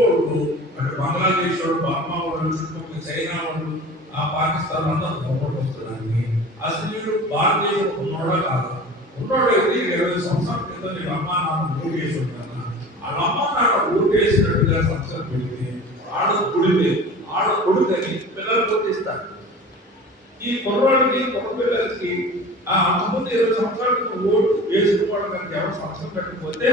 గొప్పోడు అంటే బంగ్లాదేశ్ వాడు, బర్మా వాడు, చుట్టుపక్కల చైనా వాడు, ఆ పాకిస్తాన్ అంతా గొప్పడు వస్తున్నానికి అసలు వీడు భారతదేశం ఉన్నోడా కాదు. ఉన్నోడైతే 20 సంవత్సరాల కింద నేను అమ్మా నాన్న ఓటేసి ఉంటాను. వాళ్ళ అమ్మా నాన్న ఓటేసినట్టుగా సంవత్సరం పెడితే ఆడ కొడుకని పిల్లలు కొట్టిస్తారు. ఈ కుర్రాడికి పిల్లలకి అంతకుముందు 20 సంవత్సరాలకు ఓటు వేసుకోవడం కనుక ఎవరు సంవత్సరం పెట్టకపోతే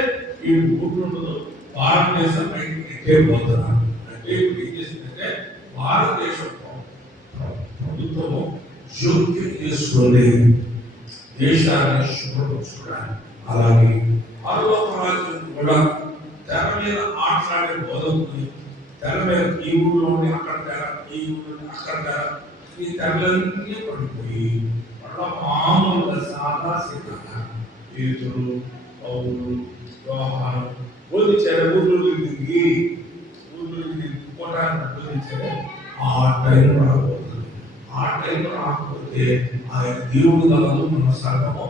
ఈ ఓట్లు ఉండదు. భారతదేశం బయటకు ఎక్కే పోతున్నారు. అంటే ఇప్పుడు ఏం చేసిందంటే భారతదేశం ప్రభుత్వము జోక్యం చేసుకుని దేశాన్ని శుభ్రపరచుకోవడానికి, అలాగే పరలోక రాజ్యం కూడా తెర మీద ఆటలాడే బోధకుని తెర మీద ఈ ఊళ్ళోని అక్కడ తెర, ఈ ఊళ్ళోని అక్కడ తెర, ఈ తెరలన్నీ పడిపోయి మళ్ళా మామూలుగా సాదా సీదా పేతులు, పౌరులు, వ్యవహారం బోధించారు. ఊళ్ళో దిగి పోవడానికి బోధించారు. ఆ టైం రాబోతుంది. ఆ టైం రాకపోతే ఆయన దేవుడు కాదు, మన సంఘము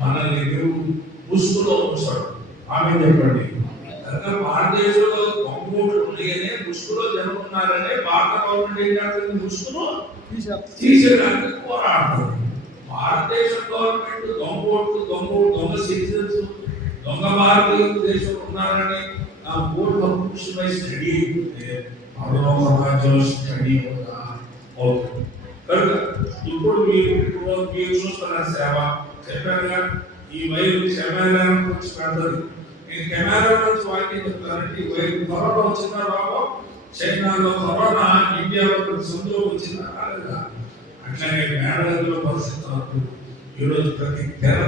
మనల్ని దేవుడు ముసుగులో ఉంచాడు. ఆమె చెప్పండి. కనుక భారతదేశంలో దొంగోట్లు ఉన్నాయనే, ముసుగులో జనం ఉన్నారనే భారత గవర్నమెంట్ ఏం చేస్తుంది? ముసుగును తీసేయడానికి పోరాడుతుంది. భారతదేశ గవర్నమెంట్ దొంగ సిటిజన్స్, దొంగ భారతదేశంలో ఉన్నారని ఆ బోర్డు హక్కుపై స్టడీ అయిపోతే పరలోక రాజ్యం స్టడీ అవుతుంది. కనుక ఇప్పుడు మీరు చూస్తున్న సేవ చెప్పారుగా, ఈ వైరు కెమెరా నుంచి పెడతారు. నేను కెమెరా నుంచి వాక్యం చెప్తానంటే ఈ వైరు కరోనా వచ్చిందా బాబు? చైనాలో కరోనా ఇండియాలో సందులో వచ్చిందా రాలేదా? అట్లాగే మేడలో పరిస్థితులకు ఈరోజు ప్రతి తెర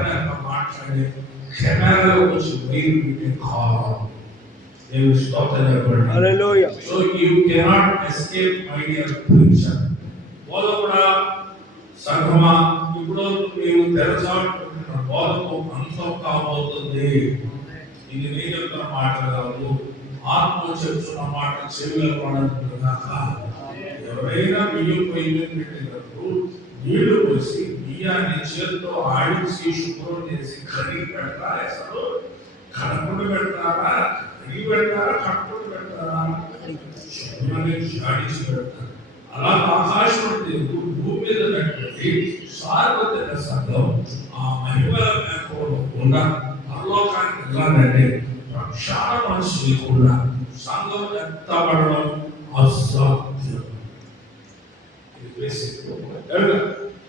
మాట్లాడే కెమెరాలో వచ్చి వైరు పెట్టే కాలం దేవుడు స్తోత్రం చెప్పండి. Hallelujah. So you cannot escape my dear preacher. బోధకుడా, సంఘమా, ఇప్పుడు మీరు తెరచాటుకుంటున్న బోధకు అంతం కాబోతుంది. ఇది నేను చెప్తున్న మాట కాదు, ఆత్మ చెప్తున్న మాట చెవిలో పడదు. ఎవరైనా బియ్యం పొయ్యి పెట్టినప్పుడు నీళ్లు పోసి బియ్యాన్ని చేతితో ఆడించి శుభ్రం చేసి కడిగి పెడతారా? అసలు కడపడు పెడతారా? కడిగి పెడతారా? కడపడు పెడతారా? శుభ్రాన్ని ఆడించి పెడతారు. అలా ఆకాశం భూమి మీద పెట్టి సార్వత్రిక సంఘం ఆ మహిమల మేకుండా పరలోకానికి వెళ్ళాలంటే ప్రక్షాళ మనసు లేకుండా సంఘం ఎత్తబడడం అసాధ్యం.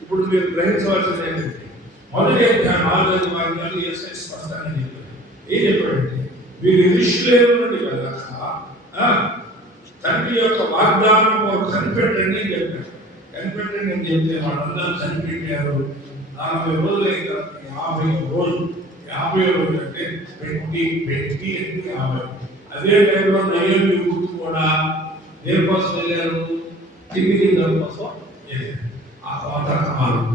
ఇప్పుడు మీరు గ్రహించవలసింది ఏంటంటే మొదటి 4 వాక్యాలు యేసు స్పష్టంగా చెప్పారు. ఏం చెప్పాడంటే మీరు ఇరుషులేమునండి కదా తండ్రి యొక్క వాగ్దానం కనిపెట్టండి అని చెప్పాడు. కనిపెట్టండి అని చెప్తే వాళ్ళందరూ కనిపెట్టారు. 40 రోజులు అయిన తర్వాత 50 రోజులు అంటే పెట్టి అంటే 50. అదే టైంలో నయ్యం గుర్తు కూడా దేనికోసం వెళ్ళారు? తిండి కోసం వెళ్ళారు. ఆ కోతకాలం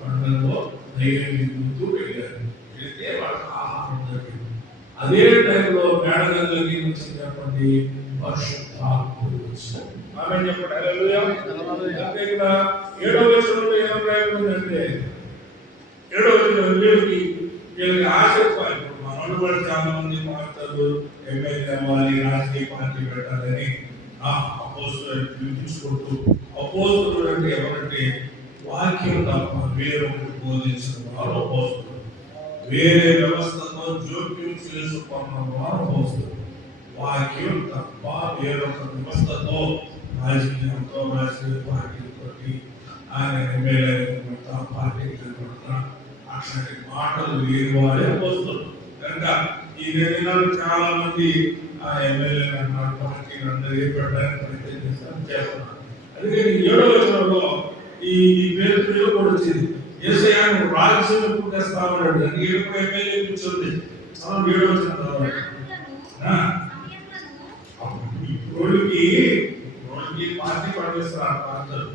పండుగలో నయ్యం గుర్తు వెళ్ళారు. వెళితే వాళ్ళకి ఆహారం దొరికింది. అదే టైంలో మేడగదిలోకి వచ్చి చెప్పండి పరిశుద్ధాత్మ వచ్చాడు. ఆమె చెప్పండి హల్లెలూయా. అంటే ఇక్కడ 7వ వచనంలో ఏం రాయబడిందంటే 7వ వచనంలో వీళ్ళకి ఆశ మనోళ్ళు కూడా చాలా మంది మాట్లాడతారు, ఎమ్మెల్యే అవ్వాలి, రాజకీయ పార్టీ పెట్టాలని అపోస్తులు పిలిపించుకుంటూ. అపోస్తులు అంటే ఎవరంటే వాక్యం తప్ప వేరొకటి బోధించిన వారు అపోస్తులు. వేరే వ్యవస్థతో జోక్యం చేసుకున్న వారు అపోస్తులు. వాక్యం తప్ప వేరొక వ్యవస్థతో రాజకీయ పార్టీతో ఆయన ఎమ్మెల్యే పార్టీ అట్లాంటి మాటలు లేని వారే అపోస్తులు. కనుక ఈ 2 దినాలు చాలా మంది ఆ ఎమ్మెల్యే పార్టీలు అందరూ ఏర్పడడానికి ప్రయత్నం చేస్తున్నారు. అందుకని 7వ వచనంలో ఈ పేరు కూడా వచ్చింది. యేసయ్యను రాజ్యం తెస్తామన్నాడు. అందుకే ఎప్పుడు ఎమ్మెల్యే కూర్చోండి 7వ వచనం రోడ్డుకి పార్టీ పంపిస్తున్నారు మాస్టర్.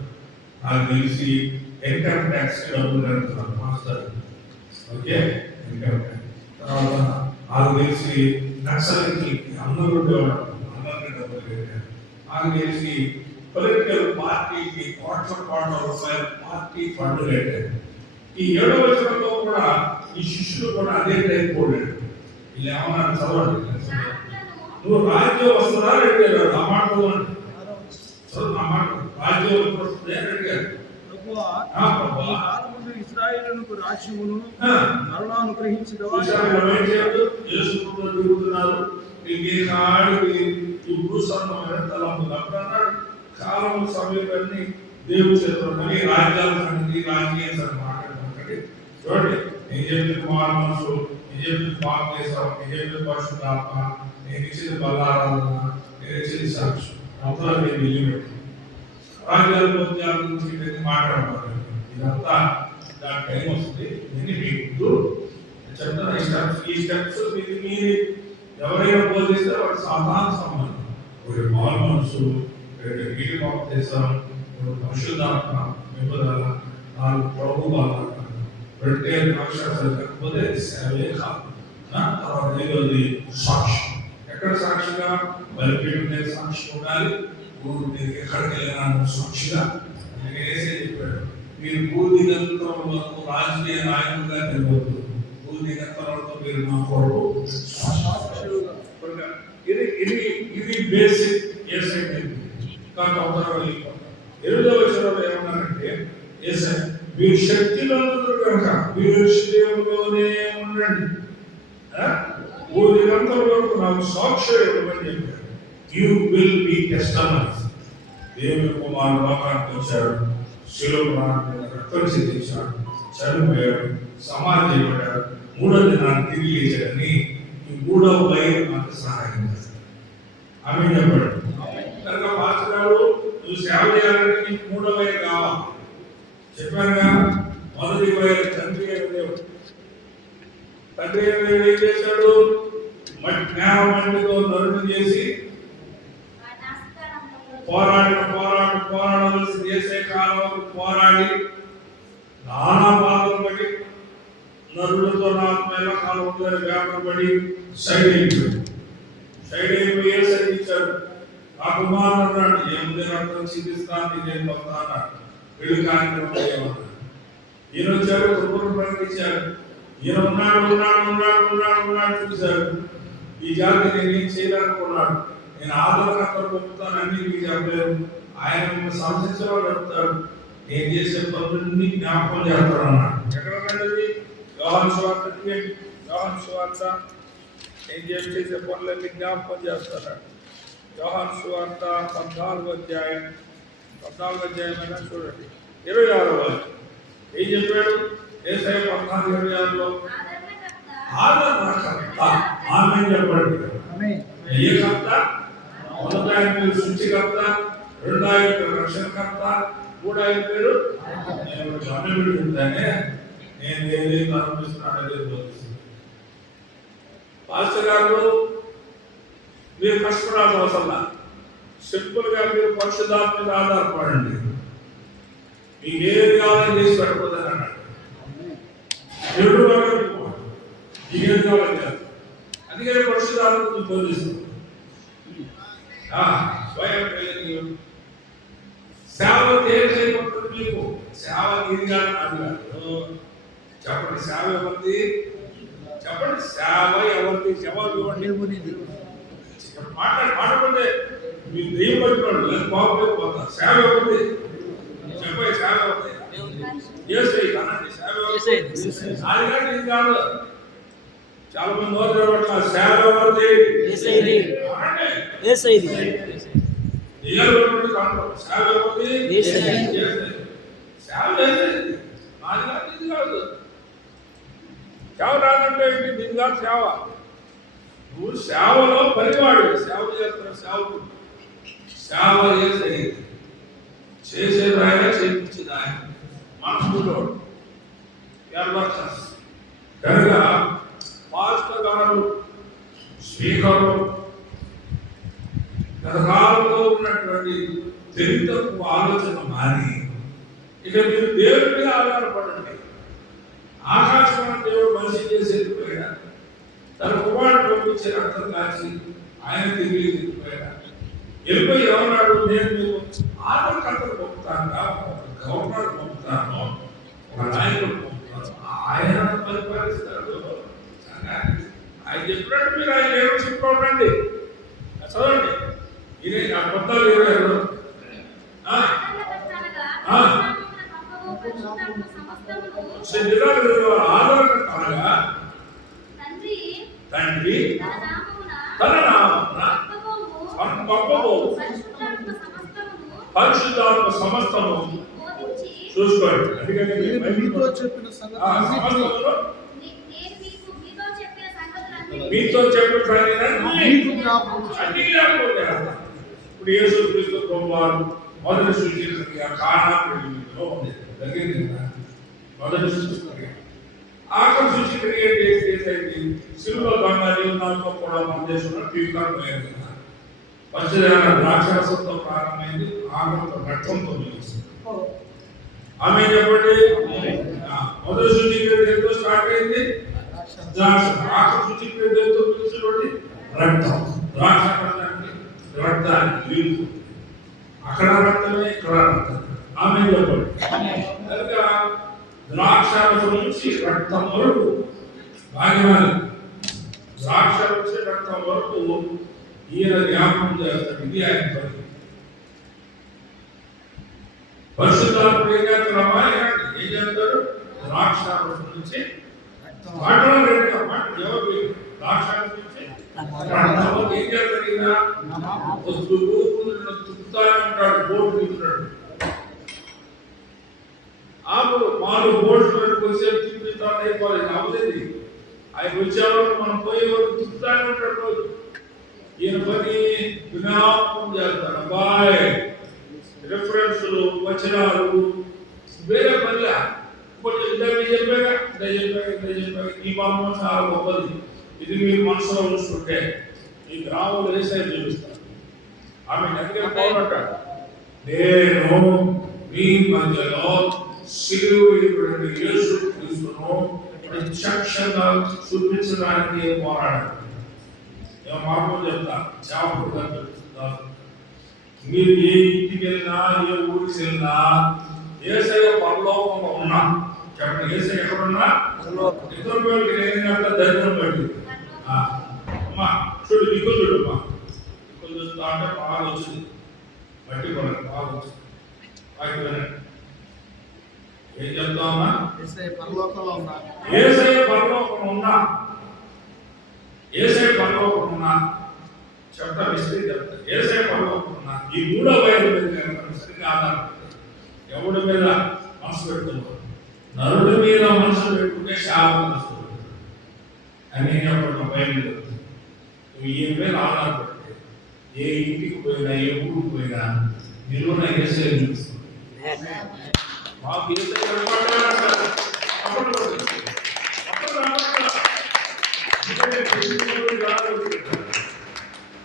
నాకు తెలిసి ఇన్కమ్ ట్యాక్స్ డబ్బులు కడుతున్నారు మాస్టర్. Okay, income tax. తర్వాత నాకు తెలిసి నక్సలైట్లకి అందరూ డబ్బులు కట్టారు. నాకు తెలిసి పొలిటికల్ పార్టీకి కోట్ల రూపాయల పార్టీ ఫండ్ కట్టారు. ఈ 7వ వచనంలో కూడా ఈ శిష్యులు కూడా అదే టైప్ పోయాడు. వీళ్ళు ఏమన్నా చదవండి. నువ్వు రాజ్యం వస్తుందా రెడ్డి గారు ఆ మాట ఆ మాట రాజ్యం వస్తుంది రెడ్డి గారు ఇశ్రాయేలునకు రాజ్యమును మరణాన్ని తిరుగుతున్నారు ఈ భూస్వర్ణమైన తలంపు అన్నాడు కాలం సమయాన్ని దేవుడు చేతులని రాజ్యాల సంగతి రాజకీయ మాట్లాడుతుంది చూడండి నేను చెప్పిన మారు మనసు నేను చెప్పిన పాపేశం నేను చెప్పిన పరిశుద్ధాత్మ నేను ఇచ్చిన బలారాధన నేను ఇచ్చిన సాక్షి అంతా నేను వెళ్ళిపెట్టి రాజ్యాల పొందాల గురించి మాట్లాడతాను ఇదంతా దాని టైం వస్తుంది నేను మీకు చెప్తాను ఈ స్టెప్స్ మీరు ఎవరైనా బోధిస్తే వాడు సాధారణ సంబంధం ఒకటి మారు మనసు వీటి బాప్తీసం పరిశుద్ధాత్మ నిబంధన నాలుగు ప్రభు బలాలు రెండే అక్షరాలు కాకపోతే సేవే కాదు తర్వాత ఐదవది సాక్షి ఎక్కడ సాక్షిగా బలిపీఠం మీద సాక్షి ఉండాలి ఊరు మీద ఎక్కడికి వెళ్ళినా సాక్షిగా వేసే చెప్పాడు మీరు భూదిగంతరంలో రాజకీయ నాయకులుగా తెలియవద్దు భూదిగంతరంలో మీరు మా కొరకు ఇది బేసిక్ ఏసైతే కాబట్టి 8వ వచనంలో ఏమన్నారంటే ఏసై మీరు శక్తిలో కనుక మీరు విషయంలోనే ఉండండి ఊరికంతలో నాకు సాక్ష్యం ఇవ్వమని చెప్పారు యూ విల్ బి టెస్టమనీస్ దేవుని కుమారుడు లోకానికి వచ్చాడు శిలువ ప్రాణం రక్తం చెందించాడు చనిపోయాడు సమాధి చేయబడ్డాడు 3వ దినాన్ని తిరిగి లేచాడని ఈ 3వ బయలు మాకు సహాయం చేస్తాడు ఆమె చెప్పాడు కనుక పాత్రగాడు నువ్వు సేవ చేయాలంటే నీకు 3వ బయలు కావాలి చెప్పారుగా మొదటి బయలు తండ్రి దేవుడు తండ్రి ఏం చేశాడు మట్టితో నరుడు చేసి పోరాడవలసి చేసే కాలం పోరాడి నానా బాధలు పడి నరులతో నాకు ఎలా కాలం ఉందని వ్యాపడి సైడ్ అయిపోయి సైడించాడు ఆ కుమారుడు అన్నాడు ఏముంది రక్తం చూపిస్తాను నేను వస్తా అన్నాడు వీళ్ళు కార్యక్రమం చేయమన్నాడు ఈయన వచ్చాడు కుటుంబం ప్రకటించాడు ఈయన ఉన్నాడు చూశాడు ఈ జాతి నేనేం చేయాలనుకున్నాడు నేను ఆదరణకర్తలు పంపుతాను అన్ని మీకు చెప్పలేరు ఆయన మిమ్మల్ని సంశించేవాడు చెప్తాడు నేను చేసే పనులన్నీ జ్ఞాపకం చేస్తాను అన్నాడు ఎక్కడ ఉన్నది యోహాను సువార్త నేను చేసే పనులన్నీ జ్ఞాపకం చేస్తాడు యోహాను సువార్త 14వ అధ్యాయం అయినా చూడండి 26వ ఏం చెప్పాడు యేసయ్య 14:26లో ఆదరణకర్త ఆమేన్ చెప్పండి ఏ కర్త మొదటి ఆయన పేరు సృష్టికర్త రెండో ఆయన పేరు రక్షణకర్త మూడో ఆయన పేరు నేను గమనించి ఉంటానే నేను ఏదైతే అనిపిస్తున్నాను బోధిస్తున్నాను పాస్టర్ గారు మీరు కష్టపడాల్సిన అవసరం సింపుల్ గా మీరు పరిశుద్ధాత్మ మీద ఆధారపడండి మీకు ఏది కావాలని చేసి పెట్టకూడదని అన్నాడు దేవుడు ఏది కావాలని కాదు అందుకని పరిశుద్ధాత్మ బోధిస్తుంది స్వయం సేవ చేయబడుతుంది మీకు సేవ తీరుగా అడిగారు చెప్పండి సేవ ఎవరిది చెప్పండి సేవ ఎవరిది జవాబు ఇవ్వండి మాట్లాడుకుంటే మీ దెయ్యం పట్టుకోండి లేదు బాగుపోతా సేవ ఎవరిది చెప్పండి సేవ ఎవరిది అనండి సేవ ఎవరిది ఇది కాదు చాలా మంది నోరు సేవ ఎవరిది సేవ రాదంటే దీని కాదు సేవ నువ్వు సేవలో పనివాడు సేవ చేస్తున్న సేవకుడు సేవ చేసేది ఆయన చేయించింది ఆయన మనసులోడు కనుక పాస్టర్ గారు స్పీకరు గతకాలంలో ఉన్నటువంటి తెలివితక్కువ ఆలోచన మారి ఇక మీరు దేవుడి మీద ఆధారపడండి ఆకాశం దేవుడు మనిషి చేసి వెళ్ళిపోయాడు తన కుమారుడు పంపించే రక్తం కాచి ఆయన తిరిగి వెళ్ళిపోయి ఏమన్నాడు నేను మీకు ఆటకర్తలు పంపుతాను గవర్నర్ పంపుతాను ఒక నాయకుడు పంపుతాను ఆయన పరిపాలిస్తాడు ఆయన చెప్పినట్టు మీరు ఆయన లీడర్షిప్ ఉండండి చదవండి. ఇదే ఆ కొత్త ఎవరు ఆదరణ తండ్రి తన నామమున పరిశుద్ధాత్మ సమస్తము చూసుకోండి. అందుకని మీతో చెప్పిన సంగతులు మీతో చెప్పిన అన్ని జ్ఞాపకం. ఇప్పుడు యేసు క్రీస్తు ప్రభువారు మొదటి సూచించిన కానా పెళ్లిలో ఉంది జరిగింది కదా. మొదటి సూచించిన ఆఖరి సూచించిన ఏంటి? సిలువ బంగారు నాతో కూడా మన దేశంలో పీకారు పోయారు కదా. పచ్చదైన ద్రాక్షరసంతో ప్రారంభమైంది, ఆఖరితో రక్తంతో ముగిసింది. ఆమె చెప్పండి. మొదటి సూచించిన స్టార్ట్ అయింది ద్రాక్ష, ఆఖరి సూచించిన చూడండి రక్తం. ద్రాక్ష రక్తానికి వీలు అక్కడ రక్తమే, ఇక్కడ రక్తం. ఆమె చెప్పండి. కనుక ద్రాక్షరసం నుంచి రక్తం వరకు భాగ్యమాలి, ద్రాక్ష నుంచి రక్తం వరకు ఈయన జ్ఞాపకం చేస్తాడు. ఇది ఆయన పని. పరిశుద్ధాత్ముడు ఏం చేస్తారమ్మా? ఏం చేస్తారు? ద్రాక్షరసం నుంచి మాటలు ఎవరు ద్రాక్షరసం నుంచి ఏం చేస్తారు? తుప్పుతానే ఉంటాడు, బోర్డు తింటున్నాడు. అప్పుడు మాలు బోర్డు వచ్చే తిప్పుతాను అయిపోలేదు. అవలేదు ఆయన వచ్చేవాళ్ళు మనం పోయేవాళ్ళు తుప్పుతానే ఉంటాడు రోజు. ఈయన పని వినాపం చేస్తారు. అబ్బాయి రిఫరెన్స్లు వచనాలు వేరే పనిలా చెప్పాగా ఈ బొమ్మ చాలా గొప్పది. ఇది మీరు మనసులో చూసుకుంటే ఈ గ్రామంలో వేసే చూపిస్తారు. ఆమె నదిగా పోరాటాడు. నేను మీ మధ్యలో సిలువ యేసు క్రీస్తును ప్రత్యక్షంగా చూపించడానికి పోరాడాడు. నేను మామూలు చెప్తాను, చాపుడుగా చెప్తాను. మీరు ఏ ఇంటికి వెళ్ళినా, ఏ ఊరికి వెళ్ళినా యేసయ్య పరలోకంలో ఉన్నా. చెప్పండి, యేసయ్య ఎక్కడున్నా? ఇద్దరు పేరుకి నేనంత దరిద్రం పట్టి. అమ్మా చూడు, దిక్కు చూడమ్మా. దిక్కు చూస్తా అంటే బాగా వచ్చింది, బట్టి పడదు బాగా వచ్చింది. ఏం చెప్తామా? యేసయ్య పరలోకంలో ఉన్నా. యేసయ్య పరలోకంలో ఉన్నా. యేసయ్య పరలోకంలో ఉన్నా. చెప్తా విస్తృతి చెప్తా. యేసయ్య పరలోకంలో ఉన్నా. ఈ మూడో వైపు మీద ఆధారం ఎవడి మీద మనసు పెడుతున్నావు? నరుడి మీద మనసు పెట్టుకుంటే శాపం అని నేను బయలు. నువ్వు ఏ మీద ఆధారపడితే ఏ ఇంటికి పోయినా, ఏ ఊరికి పోయినా నిలువున యేసయ్య చూపిస్తుంది. మాకు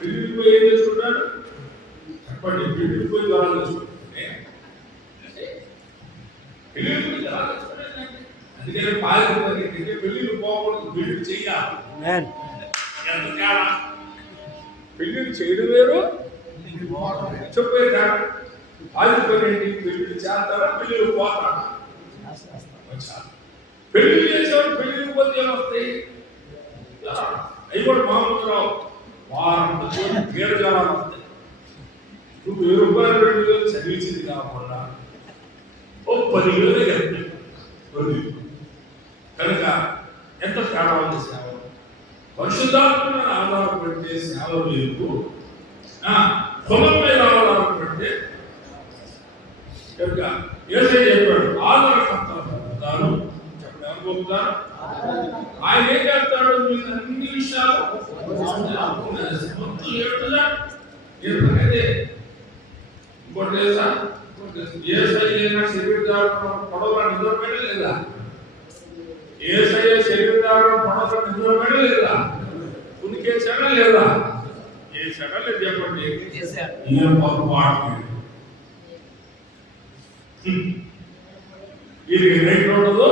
పెళ్లిపోయి ఏం చేసుకుంటాడు? చెప్పండి, పెళ్లిపోయి ద్వారా తెచ్చుకుంటే అందుకని పాలిపోతే పెళ్లిళ్ళు పోకూడదు, పెళ్లి చెయ్యాలి. పెళ్లిళ్ళు చేయడం వేరు, చెప్పే తేడా. పాలిపోయినట్టు పెళ్లిళ్ళు చేస్తారా, పెళ్లిళ్ళు పోతారా? పెళ్లిళ్ళు చేసేవాడు పెళ్లిళ్ళు పోతే ఏమొస్తాయి? అవి కూడా మామూలు రావు. వారం వేరు జలాలు వస్తాయి. నువ్వు 1000 రూపాయలు 2000 చదివించింది కాకుండా 10,000 కనుక ఎంత తేడా ఉంది సేవ. పరిశుద్ధాత్మని ఆధారపడితే సేవ లేదు, కులం మీద ఆధారపడితే కనుక యేసయ్య చెప్పాడు ఆదరణకర్తలు పొందుతారు. చెప్పండి, ఎవరు పొందుతారు? ఆయన ఏం చేస్తాడు? మీకు అన్ని విషయాలు మొత్తం ఏడుతుందా? అదే ఇంకోటి తెలుసా? యేసయ్య శరీరదారుడు పొడవల నిద్రపోయినా లేదా? యేసయ్య శరీరదారుడు పొడవల నిద్రపోయినా లేదా? ఉనికేసాడా లేదా? చేశాడా లేదు? చెప్పండి. ఈయన పొరపాటు వీరికి రైట్ ఉండదు,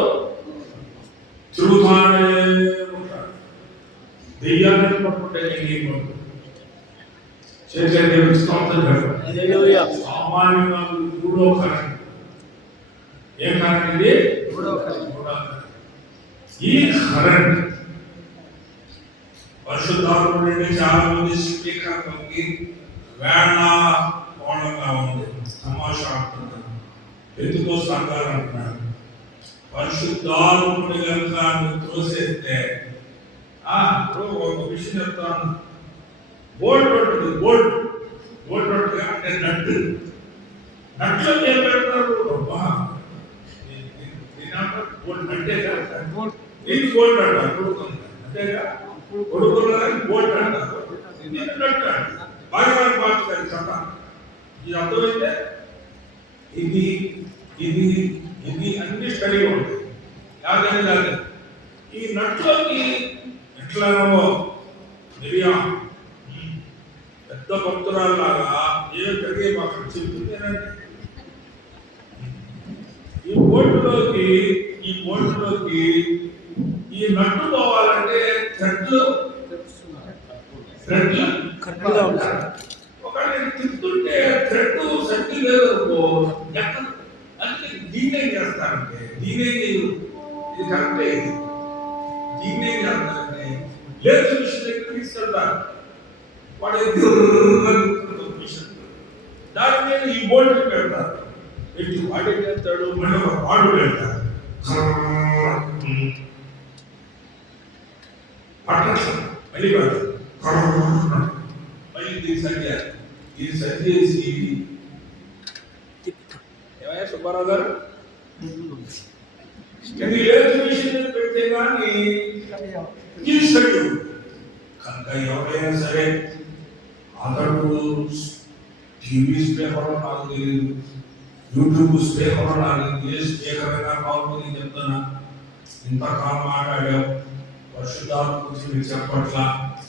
తిరుగుతానే ఉంటాడు. దెయ్యాన్ని పట్టుకుంటే చేసే దేవుడికి స్తోత్రం చెప్పండి. సామాన్యంగా మూడో కారణం. ఏ కారణం ఇది? మూడో కారణం. ఈ కరెంట్ పరిశుద్ధాత్ముడు అంటే చాలా మంది స్పీకర్లకి వేణ కోణంగా ఉంది, తమాషా అంటున్నారు, ఎందుకో సంఘాలు అంటున్నారు. పరిశుద్ధాత్ముడి కనుక తోసేస్తే ఒక విషయం చెప్తాను. బోల్ట్ ఉంటుంది, బోల్ట్ అంటే నట్లు ఏం పెడతారు? బోల్ట్ అంటే ఇది బోల్ట్ అంటారు, కొడుకుని అంతేగా, కొడుకుని బోల్ట్ అంటారు, నట్టు బాగా మార్చుతారు చట్ట. ఇది అర్థమైతే ఇది ఇది ఇది అన్ని స్టడీ ఉంటాయి. యాదని కాదు ఈ నట్లోకి ఎట్లానో మిరియా పెద్ద భక్తురాల్లాగా ఏదో జరిగే మాకు చెప్తుంది. ఈ బోటులోకి ఈ నట్టు పోవాలంటే థ్రెడ్లు ఒకటి తిప్పుతుంటే థ్రెడ్ సర్కిల్ లేదు ఎక్కడ, అందుకే దీన్నే చేస్తారంటే ఇది కరెక్టే, దీన్నే చేస్తారంటే లేదు మిషన్ దగ్గర తీసుకెళ్తారు. వాడు మిషన్ దాని మీద ఈ బోల్ట్ పెడతారు, పెట్టి వాడే చేస్తాడు, మళ్ళీ వాడు పెడతారు పట్టణం మళ్ళీ పెడతారు, మళ్ళీ దీన్ని సరి చేసి ఏమయ్యా సుబ్బారావు గారు లేదు మిషన్ పెడితే కానీ కనుక ఎవరైనా సరే అతడు టీవీ స్పీకర్ నాకు తెలియదు, యూట్యూబ్ స్పీకర్ నాకు ఏ స్పీకర్ అయినా బాగుంటుంది చెప్తున్నా. ఇంతకాలం మాట్లాడావు, పరిశుద్ధాత్మ గురించి మీరు చెప్పట్లా,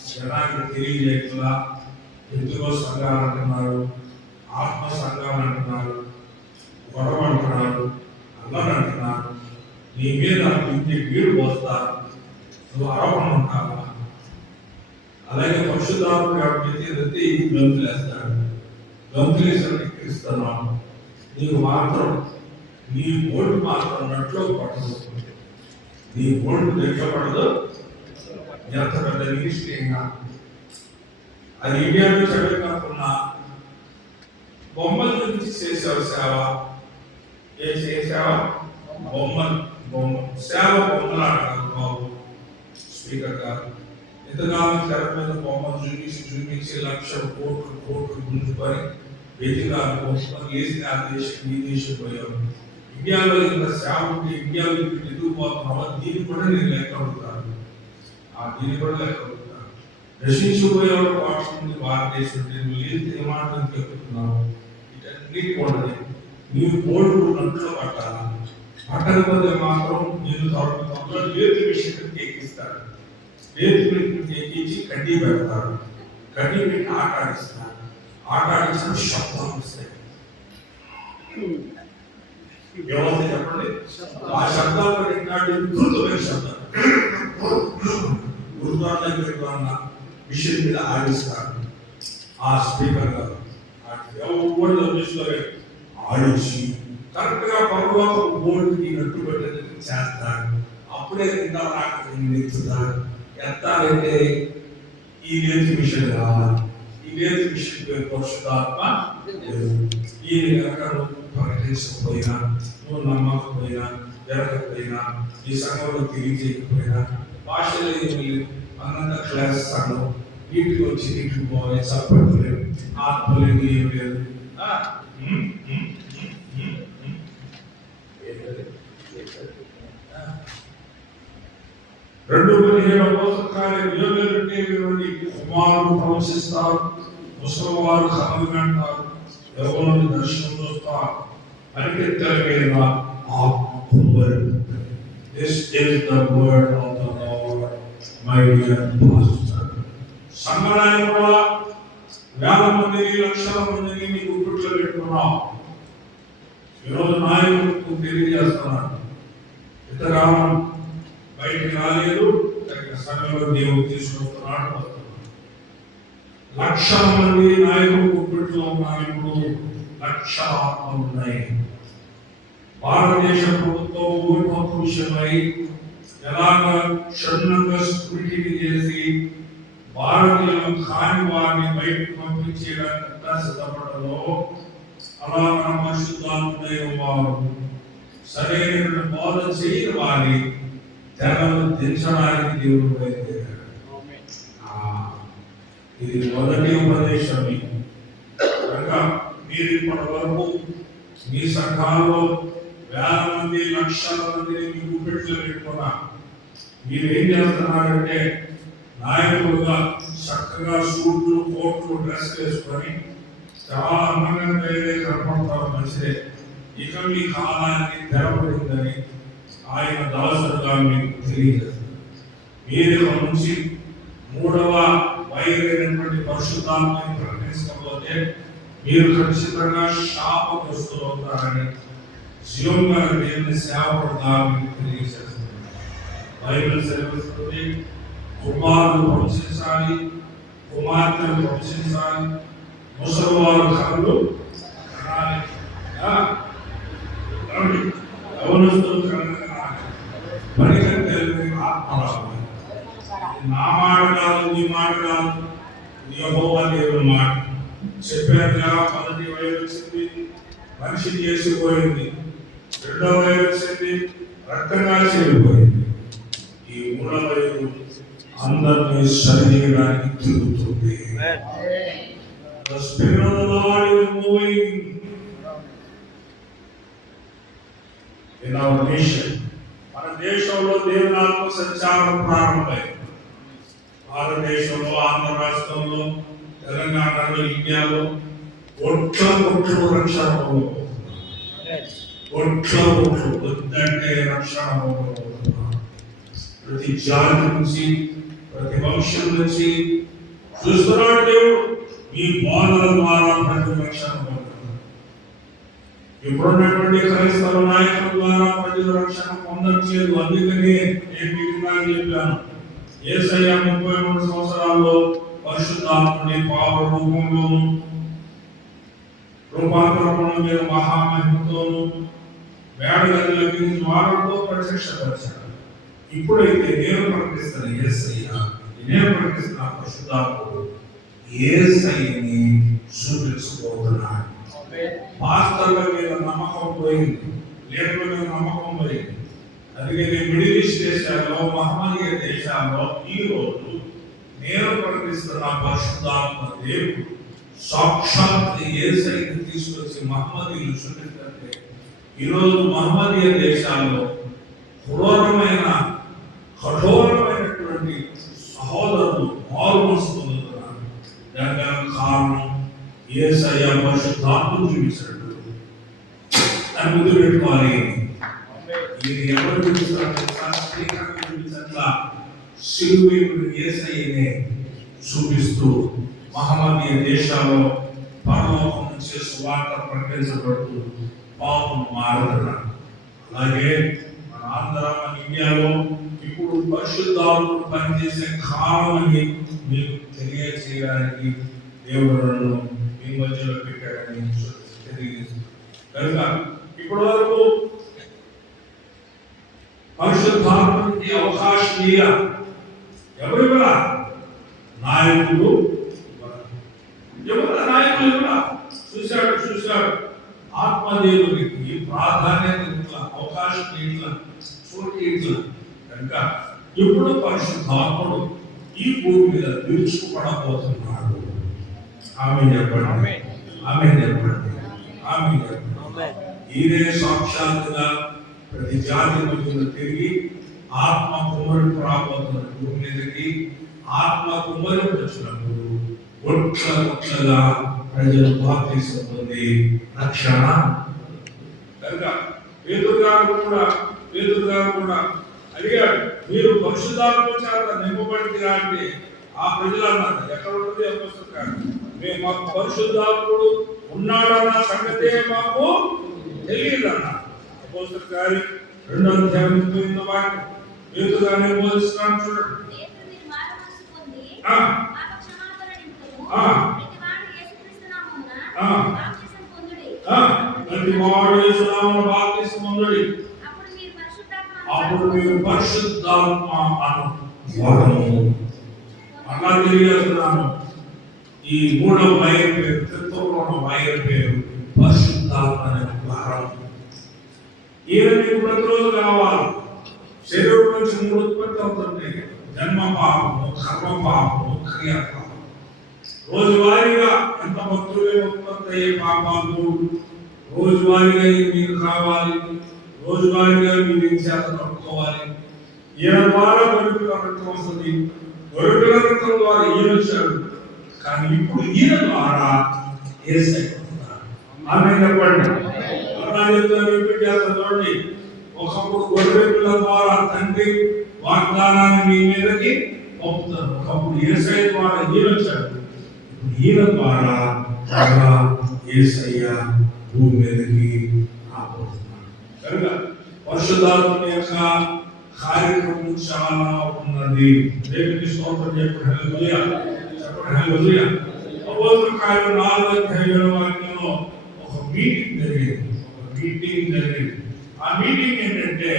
జనానికి తెలియజేయట్లా, ఎందుకో సంఘాలు అంటున్నారు, ఆత్మ సంఘాలు అంటున్నారు, గొడవ అంటున్నారు, అల్లరి అంటున్నారు, నీ మీద ఇంటి వీడు పోస్తారు, నువ్వు ఆరోపణ ఉంటావా? అలాగే పరిశుద్ధాత్ముడు కాబట్టి ఈ గంతులేస్తాడు, గంతులేసాడు ఎక్కిస్తున్నాను. నీకు మాత్రం నీ బోల్ట్ మాత్రం నట్లో పడదు, నీ బోల్ట్ ఎట్లా పడదు, ఎంత పెద్ద నిరీక్షణంగా అది ఇండియాలో చదువుకున్నా బొమ్మల నుంచి చేసావు సేవ. ఏ చేసావా? సేవ బొమ్మలాడారు బాబు స్పీకర్ గారు. ఎంతకాలం తెర మీద బొమ్మలు చూపించి లక్షల కోట్లు గుంజుకొని వెతికారు కోసం వేసి ఆ దేశం ఈ దేశం పోయావు. ఇండియాలో ఇంత సేవ ఉంటే ఇండియాలో ఎందుకు పోతున్నావా? దీన్ని కూడా నేను లెక్క అడుగుతాను, దీన్ని కూడా లెక్క అడుగుతాను. రక్షించిపోయేవాడు పాఠం భారతదేశం నువ్వు ఏది ఏమాటని చెప్తున్నావు? వీటన్నిటి ఉండదు. నీవు బోర్డు నట్లో పట్టాలా, పట్టకపోతే మాత్రం నేను తొందరగా లేతి విషయం ఎక్కిస్తాడు. లేతి విషయం ఎక్కించి కడ్డీ పెడతాడు, కడ్డీ పెట్టి ఆట ఆడిస్తాడు, ఆట ఆడించిన శబ్దాలు వస్తాయి. వ్యవస్థ చెప్పండి, ఆ శబ్దాలు గుర్తుమైన శబ్దాలు గుర్తున్న విషయం మీద ఆడిస్తాడు. ఆ స్పీకర్ గారు ఎవరు తీసుకోలే ఆడించి కరెక్ట్ గా పరలోకం బోర్డుకి నట్టు పెట్టేందుకు చేస్తాడు. అప్పుడే కింద ఎత్తుతాడు. ఎత్తాలంటే ఈ లేతి మిషన్ కావాలి. ఈ లేతి మిషన్ పేరు పరిశుద్ధాత్మ. ఈయన కనుక నువ్వు ప్రకటించకపోయినా, నువ్వు నమ్మకపోయినా, జరగకపోయినా, ఈ సంఘంలో తెలియజేయకపోయినా, భాషలో ఏమి అన్నంత క్లాస్ సంఘం నీటికి వచ్చి నీటికి పోవాలి, సపోర్ట్ లేదు, ఆత్మ లేదు, ఏం లేదు. 2:17 కార్యక్రమాన్ని కుమారుడు ప్రవశిస్తారు, ముసలివారు కలలు అంటారు, ఎవరు దర్శనం చూస్తారు, పరిగెత్తల మీద ఆత్మ కుమ్మరి. This is the word of the Lord, my dear pastor. సంఘాలను కూడా వేల మందిని, లక్షల మందిని నీకు గుర్తులో పెట్టుకున్నావు. ఈరోజు నాయకులకు తెలియజేస్తున్నాను, ఇంతకాలం బయటికి రాలేదు, సమయంలో దేవుడు తీసుకొస్తున్నాడు. లక్షల మంది నాయకులు గుర్తులో ఉన్నారు. ఇప్పుడు లక్షల ఆత్మలు ఉన్నాయి. భారతదేశ ప్రభుత్వం ఓటు విషయమై ఎలాగ క్షుణ్ణంగా స్క్రూటినీ చేసి భారతీయులు కాని వారిని బయటకు పంపించేయడానికి ఎట్లా సిద్ధపడలో అలా మన పరిశుద్ధాత్ముడైన వారు సరైన బోధ చేయని వారి తెరలు దించడానికి దేవుడు బయలుదేరాడు. ఇది మొదటి ఉపదేశం మీకు. కనుక మీరు ఇప్పటి వరకు మీ సంఘాల్లో వేల మంది లక్షల మందిని మీ గుప్పెట్లో పెట్టుకున్నా మీరు ఏం చేస్తున్నారంటే నాయకులుగా చక్కగా సూట్లు కోట్లు డ్రెస్ వేసుకొని చాలా అందంగా తయారై కనపడతారు, మంచిదే. ఇక మీ కాలానికి తెరపడిందని ఆయన దాసుడుగా మీకు తెలియజేస్తారు. మీరు నుంచి మూడవ వైరైనటువంటి పరిశుద్ధాత్మని ప్రకటించకపోతే మీరు ఖచ్చితంగా శాపగ్రస్తులు అవుతారని జీవం గల దేవుని సేవకుడుగా మీకు తెలియజేస్తుంది. బైబిల్ సెలవిస్తుంది, కుమారులు ప్రవచించాలి, కుమార్తెలు ప్రవచించాలి, ముసలివారు కళ్ళు కనాలి, యవనస్తులు కళ్ళు కనాలి, పరిగెత్తేది ఆత్మ రావాలి. నా మాట కాదు, నీ మాట కాదు, యెహోవా దేవుని మాట. చెప్పారుగా, మొదటి వైరు వచ్చింది, మనిషి చేసిపోయింది. రెండవ వైరు వచ్చింది, రక్తంగా చేరిపోయింది. ఈ మూడవ వైరు అందరినీ సరిచేయడానికి తిరుగుతుంది. The Spirit of the Lord is moving in our nation. మన దేశంలో దేవుని ఆత్మ సంచారం ప్రారంభమైంది. భారతదేశంలో, ఆంధ్ర రాష్ట్రంలో, తెలంగాణలో, ఇండియాలో కోట్ల రక్షణ వద్దంటే రక్షణ ప్రతి జాతి నుంచి, ప్రతి వంశం నుంచి చూస్తున్నాడు దేవుడు. ఈ బోధల ద్వారా ప్రతి రక్షణ ఇప్పుడున్నటువంటి క్రైస్తవ నాయకుల ద్వారా ప్రజల రక్షణ పొందట్లేదు. అందుకనే నేను మీకు చెప్పాను, యేసయ్య 33 సంవత్సరాల్లో పరిశుద్ధాత్మని పాప రూపంలోను రూపాంతరమును మీద మహామహిమతోను వేడగదిలోకి ద్వారంతో ప్రత్యక్షపరిచాడు. ఇప్పుడైతే నేను ప్రకటిస్తున్న యేసయ్య, నేను ప్రకటిస్తున్న పరిశుద్ధాత్ముడు యేసయ్యని చూపించుకోతున్నాడు. పాస్టర్ల మీద నమ్మకం పోయింది, లేఖల మీద నమ్మకం పోయింది. అందుకని మిడిల్ ఈస్ట్ దేశాల్లో, మహమ్మదీయ దేశాల్లో ఈ రోజు నేను ప్రకటిస్తున్న పరిశుద్ధాత్మ దేవుడు సాక్షాత్ యేసయ్యని తీసుకొచ్చి మహమ్మదీయులు చూపిస్తుంటే ఈరోజు మహమ్మదీయ దేశాల్లో కఠోరమైనటువంటి సహోదరులు మారుమనసు పొందుతున్నారు. దానికి కారణం యేసయ్య పరిశుద్ధాత్మను చూపించాడు. దాన్ని ముందు పెట్టుకోవాలి. ఇది ఎవరు చూపించట్లా, సిలువైన యేసయ్యనే చూపిస్తూ మహమ్మదీయ దేశాల్లో పరలోకం నుంచి సువార్త ప్రకటించబడుతూ పాపం మారుతున్నారు. అలాగే మన ఆంధ్ర, మన ఇండియాలో ఇప్పుడు పరిశుద్ధాత్మను పనిచేసే కాలం అని మీకు తెలియజేయడానికి దేవుడు మీ మధ్యలో పెట్టాడని తెలియజేస్తుంది. కనుక ఇప్పటి వరకు పరిశుద్ధాత్మకి అవకాశం ఎవరు ఇవ్వరా? నాయకులు చూశాడు ఆత్మదేవునికి ప్రాధాన్యత ఇట్లా, అవకాశం ఇట్లా, చోటు ఇట్లా. కనుక ఇప్పుడు పరిశుద్ధాత్ముడు ఈ భూమి మీద విరుచుకుపడబోతున్నాడు. ఆమె చెప్పండి, ఆమె చెప్పండి, ఆమె చెప్పండి. ఈయనే సాక్షాత్తుగా ప్రతి జాతి మధ్యలో తిరిగి ఆత్మ కుమ్మరికి రాబోతున్న భూమి మీదకి. ఆత్మ కుమ్మరికి వచ్చినప్పుడు ఒట్లగా ప్రజలు బాప్తిసం పొంది రక్షణ. కనుక పేతురు గారు కూడా అడిగాడు, మీరు పరిశుద్ధాత్మ చేత నింపబడితే అంటే ఆ ప్రజలు అన్నారు, ఎక్కడ ఉంటుంది అపోస్తలుడు, మేము మాకు పరిశుద్ధాత్ముడు ఉన్నాడన్న సంగతే మాకు తెలియదు అన్నారు. అపోస్తలుడు గారి 2వ అధ్యాయం 9వ వాక్యం పేతురు గారిని బోధిస్తున్నాడు చూడండి. అప్పుడు మీరు పరిశుద్ధాత్మ అను వరము. అలా తెలియజేస్తున్నాను. ఈ మూడవ వైర్ పేరు, త్రిత్వంలో ఉన్న వైర్ పేరు పరిశుద్ధాత్మ అనే వరం. ఈయన మీకు ప్రతిరోజు కావాలి. శరీరం నుంచి మూడు ఉత్పత్తి అవుతుంటాయి: జన్మ పాపము, కర్మ పాపము, క్రియ పాపం. రోజువారీగా ఎంత భక్తులే ఉత్పత్తి అయ్యే పాపాలు రోజువారీగా మీకు కావాలి. రోజువారీగా మీరు చేత కట్టుకోవాలి. ఈయన ద్వారా గొర్రెల రక్తం వస్తుంది. గొర్రెల రక్తం ద్వారా ఈయన వచ్చాడు, కానీ ఇప్పుడు ఈయన ద్వారా యేసయ్య వస్తున్నాడు. ఆమేన్ చెప్పండి. చూడండి, ఒకప్పుడు గొర్రెల ద్వారా తండ్రి వాగ్దానాన్ని మీ మీదకి పంపుతారు. ఒకప్పుడు యేసయ్య ద్వారా ఈయన వచ్చాడు, ఇప్పుడు ఈయన ద్వారా యేసయ్య భూమి మీదకి రాబోతున్నాడు. కనుక పరిశుద్ధాత్మ యొక్క కార్యక్రమం చాలా ఉన్నది. దేవునికి స్తోత్రం. చెప్పండి హల్లెలూయా, చెప్పండి హల్లెలూయా. అపోస్తలుల కార్యం 4వ అధ్యాయంలో ఒక మీటింగ్ జరిగింది. ఆ మీటింగ్ ఏంటంటే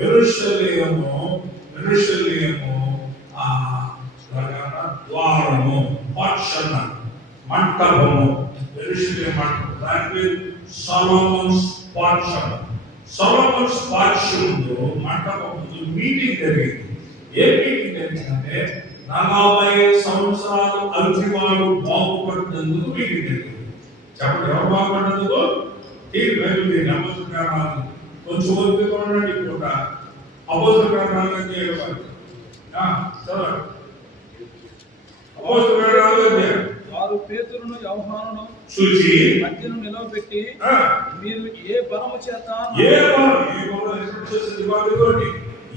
యెరూషలేము ద్వారము, పక్షణ మంటపము, యెరూషలేము మంటపం. దాని పేరు సొలొమోన్స్ పక్షణ. సొలొమోన్స్ పక్షంలో మంటపం మీటింగ్ జరిగింది. ఏ మీటింగ్ జరిగిందంటే 40 సంవత్సరాలు అల్పివాడు బాగుపడినందుకు మీటింగ్ జరిగింది. చెప్పండి, ఎవరు బాగుపడినందుకు? అపోస్తలుల కొంచెం ఓపిక ఉండండి. పూట అపోస్తలుల కార్యాలు చేయడం వారు పేతురును యోహానును చూచి మధ్యను నిలవబెట్టి, మీరు ఏ బలము చేత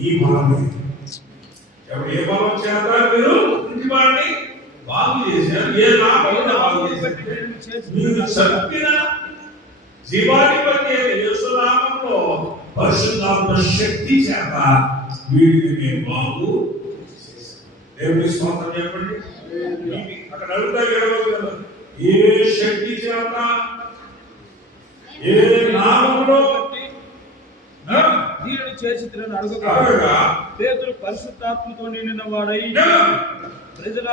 ఈ బలమే, ఏ బలం చేత మీరు ఇంటివాడిని బాగు చేశారు? ఏ నామమున బాగు చేశారు? మీరు చంపిన జీవాధిపతి యేసునామములో పరిశుద్ధాత్మ శక్తి చేత వీడిని మేము బాగు చేశాం. దేవుని స్తోత్రం. చెప్పండి. అక్కడ అడుగుతా, ఏ శక్తి చేత, ఏ నామములో దీనిని చేసిద్రని అడుగగా పేతురు పరిశుద్ధాత్మతో నిండిన వాడై ప్రజల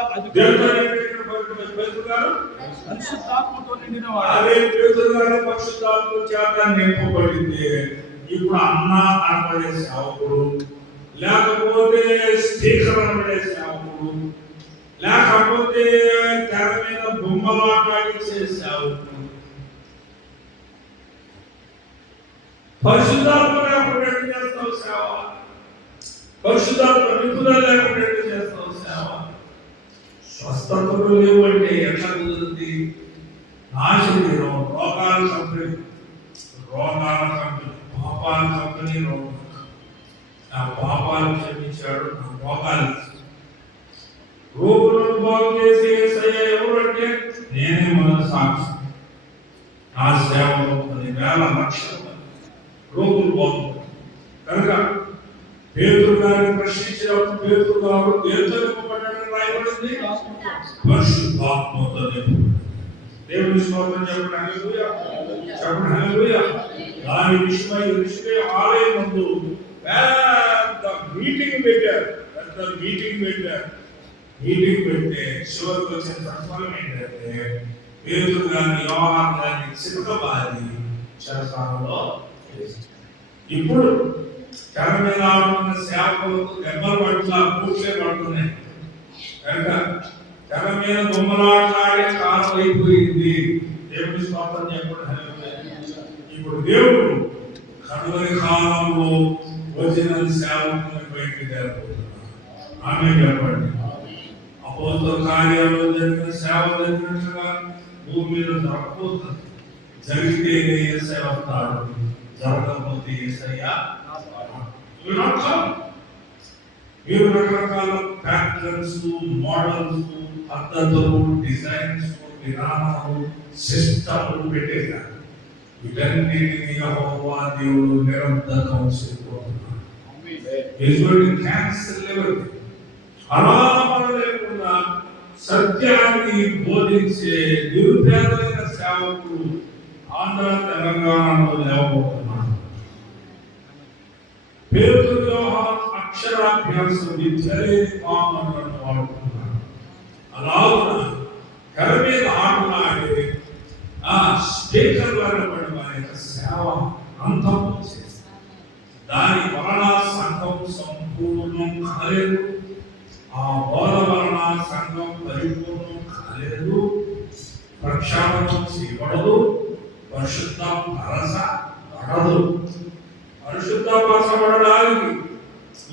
పరిశుద్ధాత్మతో నిండిన వాడు. పరిశుద్ధాత్మ చేత నింపబడింది. ఇప్పుడు అన్న అనబడే సేవకుడు, లేకపోతే స్పీకర్ అనబడే సేవకుడు, లేకపోతే తెర మీద బొమ్మలాటాడిచ్చే సేవకుడు. పరిశుద్ధాత్మ లేకుండా చేస్తావు సేవ, పరిశుద్ధాత్మ నిపుణులు లేకుండా చేస్తావు సేవ. స్వస్థతలు లేవు అంటే ఎట్లా కుదురుతుంది? నాశనం, రోగాల కంపెనీ, పాపాల కంపెనీ రోగం. నా పాపాలు క్షమించాడు, నా రోగాలు. రోగులను బాగు చేసి యేసయ్య ఎవరంటే నేనే మొదటి సాక్షి. నా సేవలో 10,000 లక్షల రోగులు బాగుంటారు. కనుక పేతురు గారిని ప్రశ్నించినప్పుడు పేతురు గారు దేవతని రాయబడింది పరిశుద్ధాత్మతో నింపబడింది. దేవుని స్తోత్రం. చెప్పండి హల్లెలూయా, చెప్పండి హల్లెలూయా. దాని విషయమై ఆలయం ముందు పెద్ద మీటింగ్ పెట్టారు. మీటింగ్ పెడితే చివరికి వచ్చిన ప్రతిఫలం ఏంటంటే పేతురు గారిని, యోహాను గారిని చిరకబాది చెరసాలలో. ఇప్పుడు తెర మీద ఆడుతున్న సేవకులకు దెబ్బలు పడుతున్నా, పూర్తిగా పడుతున్నాయి. కనుక తెర మీద బొమ్మలాడే కాలం అయిపోయింది. దేవుని స్తోత్రం. చెప్పండి. ఇప్పుడు దేవుడు కనుగొని కాలంలో వచ్చిన సేవకులను బయటికి తేలిపోతున్నారు. ఆమేన్ చెప్పండి. అపోస్తలుల కార్యాల్లో జరిగిన సేవ జరిగినట్లుగా భూమి మీద జరగబోతుంది. జరిగితే యేసయ్య వస్తాడు, జరగకపోతే యేసయ్య మీరు రకరకాల ప్యాటర్న్స్, మోడల్స్, పద్ధతులు, డిజైన్స్, విధానాలు, సిస్టమ్లు పెట్టేశారు. వీటన్నిటిని యెహోవా దేవుడు నిరంతరం చేయబోతున్నాడు. అలాపన లేకుండా సత్యాన్ని బోధించే నిరుపేదైన సేవకులు ఆంధ్ర తెలంగాణలో లేవబోతున్నారు. పేతురు యోహాను అక్షరాభ్యాసం విద్యలేని పామరులను వాడుతున్నారు. అలాగున తెర మీద ఆటలాడే ఆ స్పీకర్లను బట్టి వారి యొక్క సేవ అంతం చేస్తారు. దాని వలన సంఘం సంపూర్ణం కాలేదు, ఆ బోధ వలన సంఘం పరిపూర్ణం కాలేదు, ప్రక్షాళనం చేయబడదు, పరిశుద్ధ పరచబడదు. పరిశుద్ధపరచబడడానికి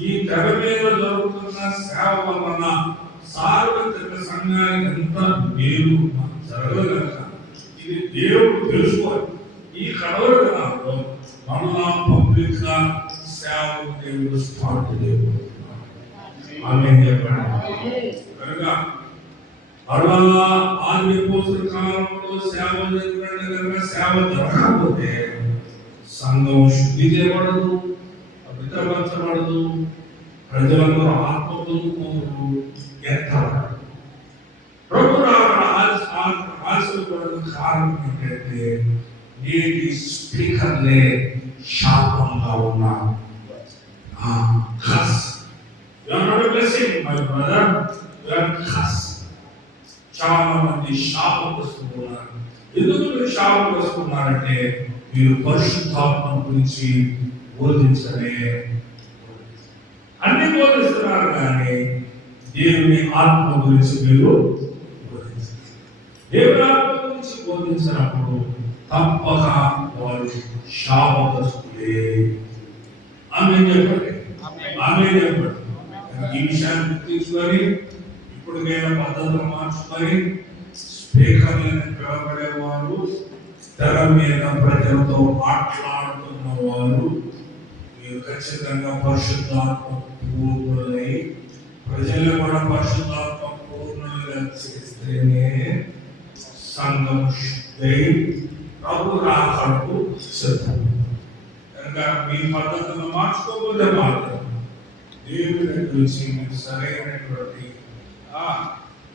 ఈ తెర మీద జరుగుతున్న సేవ వలన సార్వత్రిక సంఘానికి ఎంత మేలు జరగగలక ఇది దేవుడు తెలుసుకోవాలి. ఈ కడవరి దినాల్లో మరలా పబ్లిక్ గా సేవకు దేవుడు స్టార్ట్ చేయబోతున్నాడు. ఆమేన్ చెప్పండి. కనుక మరలా ఆది అపోస్తలుల కాలంలో సేవ జరిగినట్టు కనుక సేవ జరగకపోతే సంఘం శుద్ధి చేయబడదు, పవిత్రపరచబడదు, ప్రజలందరూ ఆత్మ పొందుకోరు, ఎత్తబడదు. ప్రభు ఆశపడదు. కారణం ఏంటంటే నేటి స్పీకర్లే శాపంగా ఉన్నారు. చాలా మంది శాపగ్రస్తున్నారు. ఎందుకు మీరు శాపగ్రస్తున్నారంటే మీరు పరిశుద్ధాత్మ గురించి బోధించలే. అన్ని బోధిస్తున్నారు కానీ దేవుని ఆత్మ గురించి మీరు బోధించారు. దేవుని ఆత్మ గురించి బోధించినప్పుడు తప్పక వారు శాపగ్రస్తులే. ఆమేన్ చెప్పండి. ఆమేన్ చెప్పండి. ఈ విషయాన్ని గుర్తించుకొని ఇప్పటికైనా పద్ధతులు మార్చుకొని స్పీకర్లను పిలవబడేవారు, తెర మీద ప్రజలతో మాట్లాడుతున్న వారు మీరు ఖచ్చితంగా పరిశుద్ధాత్మ పూర్ణులై ప్రజలు కూడా పరిశుద్ధాత్మ పూర్ణులుగా చేస్తేనే సంఘం శుద్ధై ప్రభు రాకడకు సిద్ధం. కనుక మీ పద్ధతులను మార్చుకోకపోతే మాత్రం దేవుని దగ్గర నుంచి మీకు సరైనటువంటి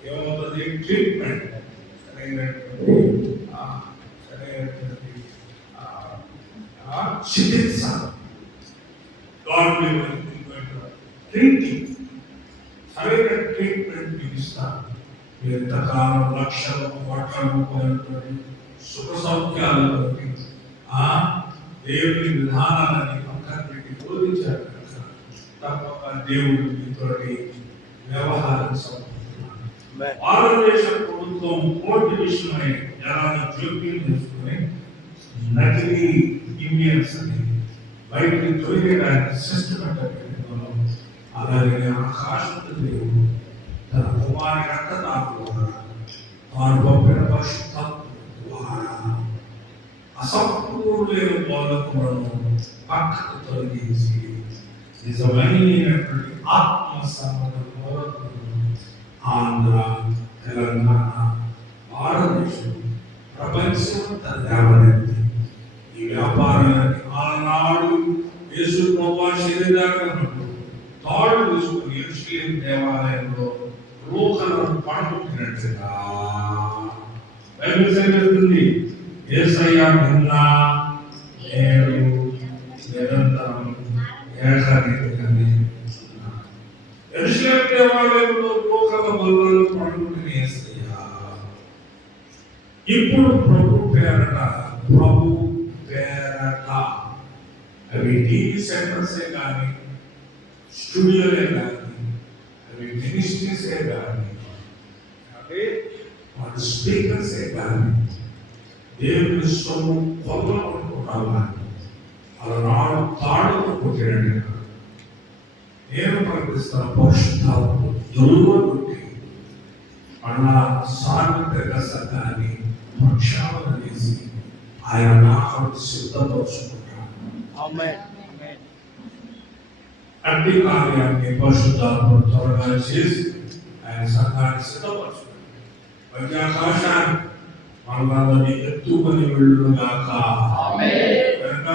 ఏమవుతుంది ట్రీట్మెంట్, సరైనటువంటి చికిత్స, సరైన ట్రీట్మెంట్ మీకు ఇస్తారు. మీరు ఎంతకాలం లక్షల కోట్ల రూపాయలతోటి సుఖ సౌఖ్యాలతో దేవుని విధానాలని పక్కన పెట్టి బోధించారు కనుక తప్పక దేవుడు మీతోటి వ్యవహారం సమర్పిస్తున్నాడు. భారతదేశ ప్రభుత్వం కోర్టు విషయమై జనాలను జోక్యం చేసుకుని నకిలీ ఇండియన్స్ అని బయటికి తొలగడానికి సిస్టమేటిక్ అలాగే ఆకాశం దేవుడు తన కుమారి రక్తదానం ద్వారా వారు పంపిన పరిశుద్ధాత్మ ద్వారా అసంపూర్ణమైన బోధకులను పక్కకు తొలగించి నిజమైనటువంటి ఆత్మ సంబంధ బోధకులను ఆంధ్ర, తెలంగాణ, భారతదేశం, ప్రపంచమంతా లేవనెత్తి ఈ వ్యాపారానికి ఆనాడు యేసు ప్రభువు శరీరాగ్రహంలో తాడు తీసుకుని యెరూషలేము దేవాలయంలో లోకలను పడగొట్టినట్లుగా బైబిల్ సెలవిస్తుంది. యేసయ్య నిన్న నేడు నిరంతరం ఏకరీతిగానే ఉన్నాడు. యెరూషలేము దేవాలయంలో లోకల బల్లను పడగొట్టిన యేసయ్య ఇప్పుడు ప్రభు పేరట అవి టీవీ సెంటర్సే కానీ స్టూడియోలే కానీ అవి మినిస్ట్రీసే కానీ అదే వాళ్ళ స్పీకర్సే కానీ దేవుని సొమ్ము కొల్లగొట్టుకోవాలి. అలనాడు తాడుకు కొట్టినట్టుగా నేను ప్రకటిస్తాను. పరిశుద్ధాత్మ దొరుకుతుంది అలా సార్వత్రిక సంఘాన్ని ప్రక్షాళన చేసి ఆయన నాకడు సిద్ధపరుచుకుంటాడు. అట్టి కార్యాన్ని పరిశుద్ధాత్మ త్వరగా చేసి ఆయన సంఘాన్ని సిద్ధపరుచుకుంటాడు. మధ్యాకాశాన్ని మనల్ని ఎత్తుకొని వెళ్ళుగాక. కనుక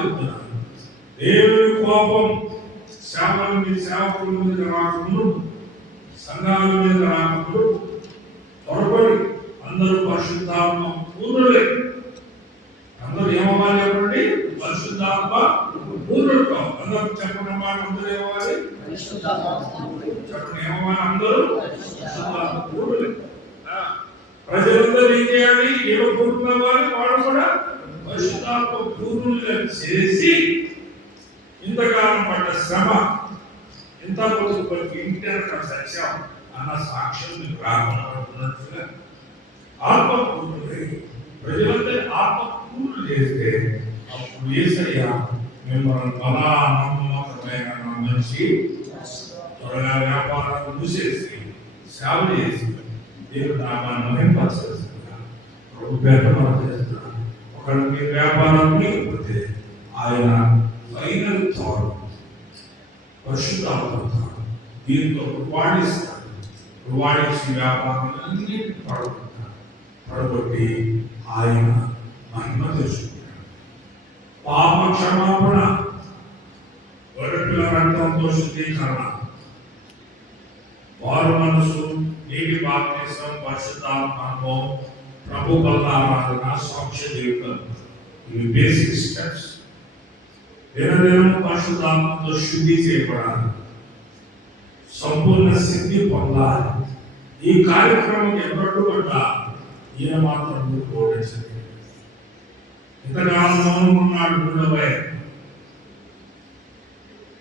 చెప్తున్నాను, దేవుని కోపం సేవల మీద సేవకుల మీద రాకముందు, సంఘాల మీద రాకముందు త్వరపడి అందరూ పరిశుద్ధాత్మ పూర్ణులే. అందరూ ఏమవ్వాలి చెప్పండి? పరిశుద్ధాత్మ పూర్ణులు. అందరూ చెప్పిన మాట అందరూ ఏమవ్వాలి? చెప్పండి ఏమన్నా అందరూ పరిశుద్ధాత్మ పూర్ణులే. ప్రజలందరూ ఏం చేయాలి? ఏమో పూర్ణ వాడు కూడా పరిశుద్ధాత్మ పూర్ణులుగా చేసి ఇంతకాలం పడ్డ శ్రమ ఎంత కొద్దికి ఇంటర్ సత్యం అన్న సాక్ష్యం మీకు రాకుండా ఆత్మ పూర్ణులై ప్రజలందరూ ఆత్మ పూర్ణులు చేస్తే అప్పుడు యేసయ్య మిమ్మల్ని బలా నమ్మకమైన మనిషి త్వరగా వ్యాపారాలు మూసేసి సేవ చేసి దేవుడు నామాన్ని మహిమపరచాల్సిందిగా ప్రభు పేట మనం చేస్తున్నాం. ఒకవేళ మీ వ్యాపారం లేకపోతే ఆయన ఫైనల్ థాట్ పరిశుద్ధాత్మ దీంతో వాడిస్తాడు. వాడించి వ్యాపారాలన్నింటినీ పడగొట్టి ఆయన మహిమ తెచ్చుకుంటాడు. పాప క్షమాపణ, గొర్రెపిల్ల రక్తంతో శుద్ధీకరణ, వారు మనసు, నీటి బాప్తిసం, పరిశుద్ధాత్మను, ప్రభు బలారాధన, సాక్ష్య జీవితం, ఇవి బేసిక్ స్టెప్స్. దినదినం పరిశుద్ధాత్మతో శుద్ధి చేయబడాలి, సంపూర్ణ సిద్ధి పొందాలి. ఈ కార్యక్రమం ఎప్పుడు కూడా ఈయన మాత్రం ఓడించండి. ఇంతకాలం ఉన్నాడు గుండెపై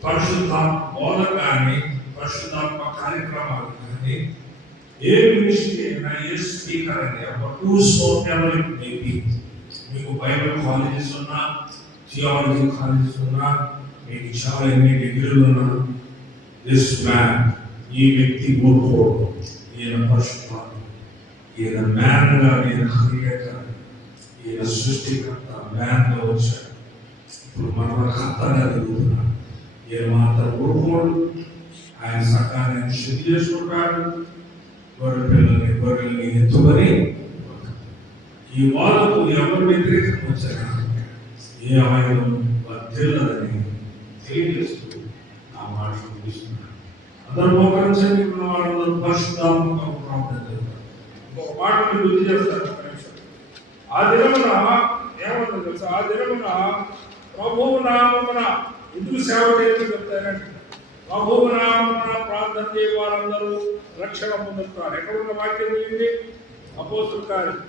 పరిశుద్ధాత్మ బోధ కానీ పరిశుద్ధాత్మ కార్యక్రమాలు కానీ ఏ మినిస్ట్రీ అయినా ఏ స్పీకర్ అయినా మీకు బైబిల్ కాలేజెస్ ఉన్నా, థియాలజీ కాలేజెస్ ఉన్నా, మీకు చాలా ఎన్ని డిగ్రీలు ఉన్నా, దిస్ మ్యాన్, ఈ వ్యక్తి మూర్ఖుడు, ఈయన పరిశుద్ధాత్మ, ఈయన మ్యాన్ గా, ఈయన క్రియేటర్, ఈయన సృష్టికర్త మ్యాన్ గా వచ్చాడు. ఇప్పుడు మన కర్తగా ఎదుగుతున్నాడు. ఈయన మాత్రం మూర్ఖుడు, ఆయన సకాన్ని శుద్ధి చేసుకుంటాడు. గొర్రెల్ని ఎత్తుకొని ఈ వాళ్ళకు ఎవరు వ్యతిరేకం వచ్చారా ఏ ఆయుధం వర్ధిల్లని తెలియజేస్తూ ఆ మాటలు తీసుకున్నాడు. అందరూ మోకరించండి. వాళ్ళందరూ పరిశుద్ధాత్మక ఒక మాట మీరు గుర్తు చేస్తారు. ఆ దినమున ఏమన్నా తెలుసా? ఆ దినమున ప్రభువు నామమున ఎందుకు సేవ చేయమని చెప్తారంటే, ప్రభువు నామమున ప్రార్థన చేయ వారందరూ రక్షణ పొందుతారు. ఎక్కడున్న వాక్యం ఏంటి? అపోస్తుల కార్యం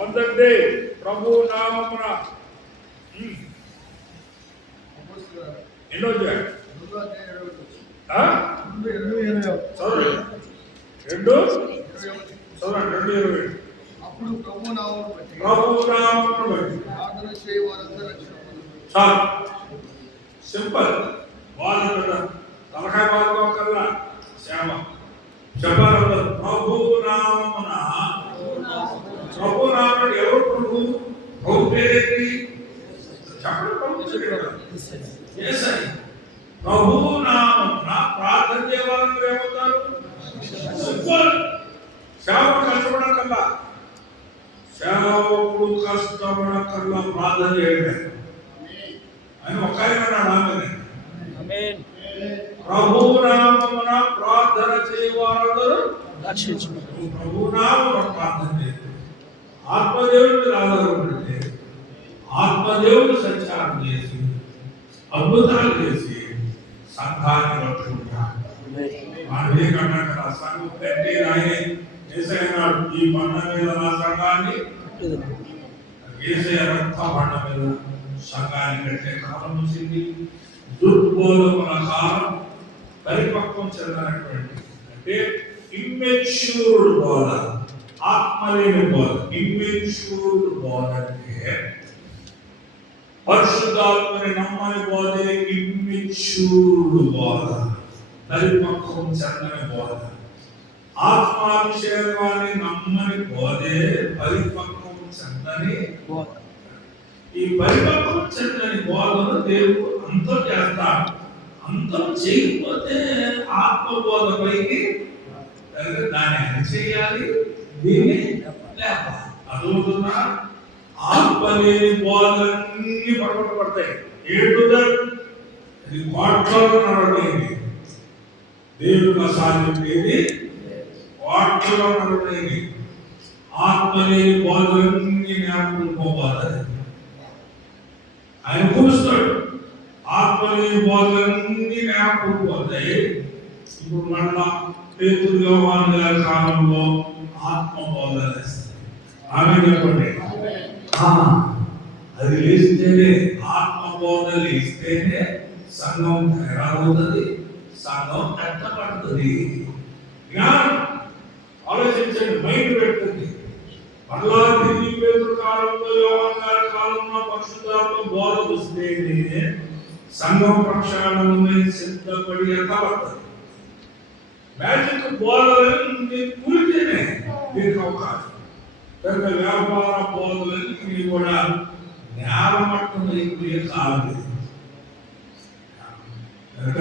ఆన్ దట్ డే ప్రభువు నామమున ఎన్నో చదవండి. అప్పుడు ప్రభు నామమును బట్టి ప్రార్థన చేయ వారందరూ రక్షణ పొందుతారు. చాలు, సింపుల్. వాళ్ళు తలకాయ బాధకల్లా శ్యామ చెప్పాలి. ప్రభు నామమున, ప్రభు నామమున ఎవరు ప్రభు? ప్రభు పేరేంటి చెప్పండి. ప్రభు నామమున ప్రార్థన చేయవాలని ఏమవుతారు? సింపుల్. సేవకుడు కష్టపడకల్లా, సేవకుడు కష్టపడకల్లా ప్రార్థన చేయడమే. ఆయన ఒక ఆయన అన్నాడు, ఆమెన్. ప్రభు నామమున ప్రార్థన చేయవారందరూ రక్షించుకుంటారు. ప్రభు నామమున ప్రార్థన చేయాలి. ఆత్మదేవుడిని ఆధారపడితే ఆత్మదేవుడు సంచారం చేసి అద్భుతాలు చేసి సంఘాన్ని పట్టుకుంటారు. వివేకన్నా సంఘం పెట్టి రాయని ఏసైనాడు, ఈ బండ మీద నా సంఘాన్ని, ఏసయ రక్త బండ మీద సంఘాన్ని కట్టే కాలం వచ్చింది. దుర్బోధకుల కాలం పరిపక్వం చెందినటువంటి, అంటే ఇమ్మెచ్యూర్డ్ బోధ, ఆత్మలేని బోధ. ఇమ్మెచ్యూర్డ్ బోధ అంటే పరిశుద్ధాత్మని నమ్మని బోధే ఇమ్మెచ్యూర్డ్ బోధ, పరిపక్వం చెందని బోధ. ఆత్మాభిషేకాన్ని నమ్మని బోధే పరిపక్వం చెందని బోధ. ఈ పరిపక్వం చెందని బోధను దేవుడు అంతం చేస్తాడు. అంతం చేయకపోతే ఆత్మబోధ పైకి దాన్ని ఎంత చేయాలి? దీన్ని లేపాలి. అదువుతున్నా ఆత్మ లేని బోధలన్నీ పడగొట్టబడతాయి. ఇది కోట్లలో నడవడైంది. దేవుడు అసాధ్యమేది కోట్లలో నడవడైంది. ఆత్మ లేని బోధలన్నీ జ్ఞాపకం పోవాలి. ఆయన కూరుస్తాడు. ఆత్మ ఆత్మీయ బోధలన్నీ జ్ఞాపకపోతాయి. ఇప్పుడు మళ్ళా పేతురు యోహాను గారి కాలంలో ఆత్మ బోధలు వేస్తారు. ఆమె చెప్పండి. అది లేస్తేనే, ఆత్మ బోధలు ఇస్తేనే సంఘం తయారవుతుంది, సంఘం కట్టబడుతుంది. జ్ఞానం ఆలోచించండి, మైండ్ పెడుతుంది. మళ్ళా తిరిగి పేతురు కాలంలో యోహాను గారి కాలంలో పరిశుద్ధాత్మ బోధ వస్తేనే సంఘం ప్రక్షాళన సిద్ధపడి ఎత్తబడుతుంది. మ్యాజిక్ బోధలన్నీ కూలితేనే దీనికి అవకాశం. కనుక వ్యాపార బోధలన్నీ కూడా నేలమట్టం అయిపోయే కాలం. కనుక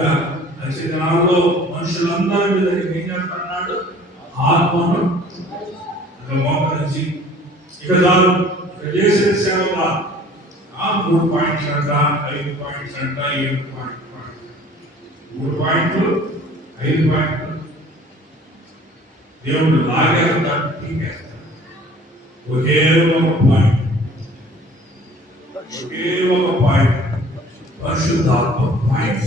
అంచెదినాల్లో మనుషులందరి మీద ఏం చేస్తున్నాడు? ఆత్మను మోకరించి ఇక చాలు, ఇక చేసిన సేవ 3 పాయింట్స్ అంట, 5 పాయింట్స్ అంట, 7 పాయింట్ 3 పాయింట్లు 5 పాయింట్లు దేవుడు లాగేస్తాడు, తీసేస్తాడు. ఒకే ఒక పాయింట్, ఒకే ఒక పాయింట్, పరిశుద్ధాత్మ పాయింట్.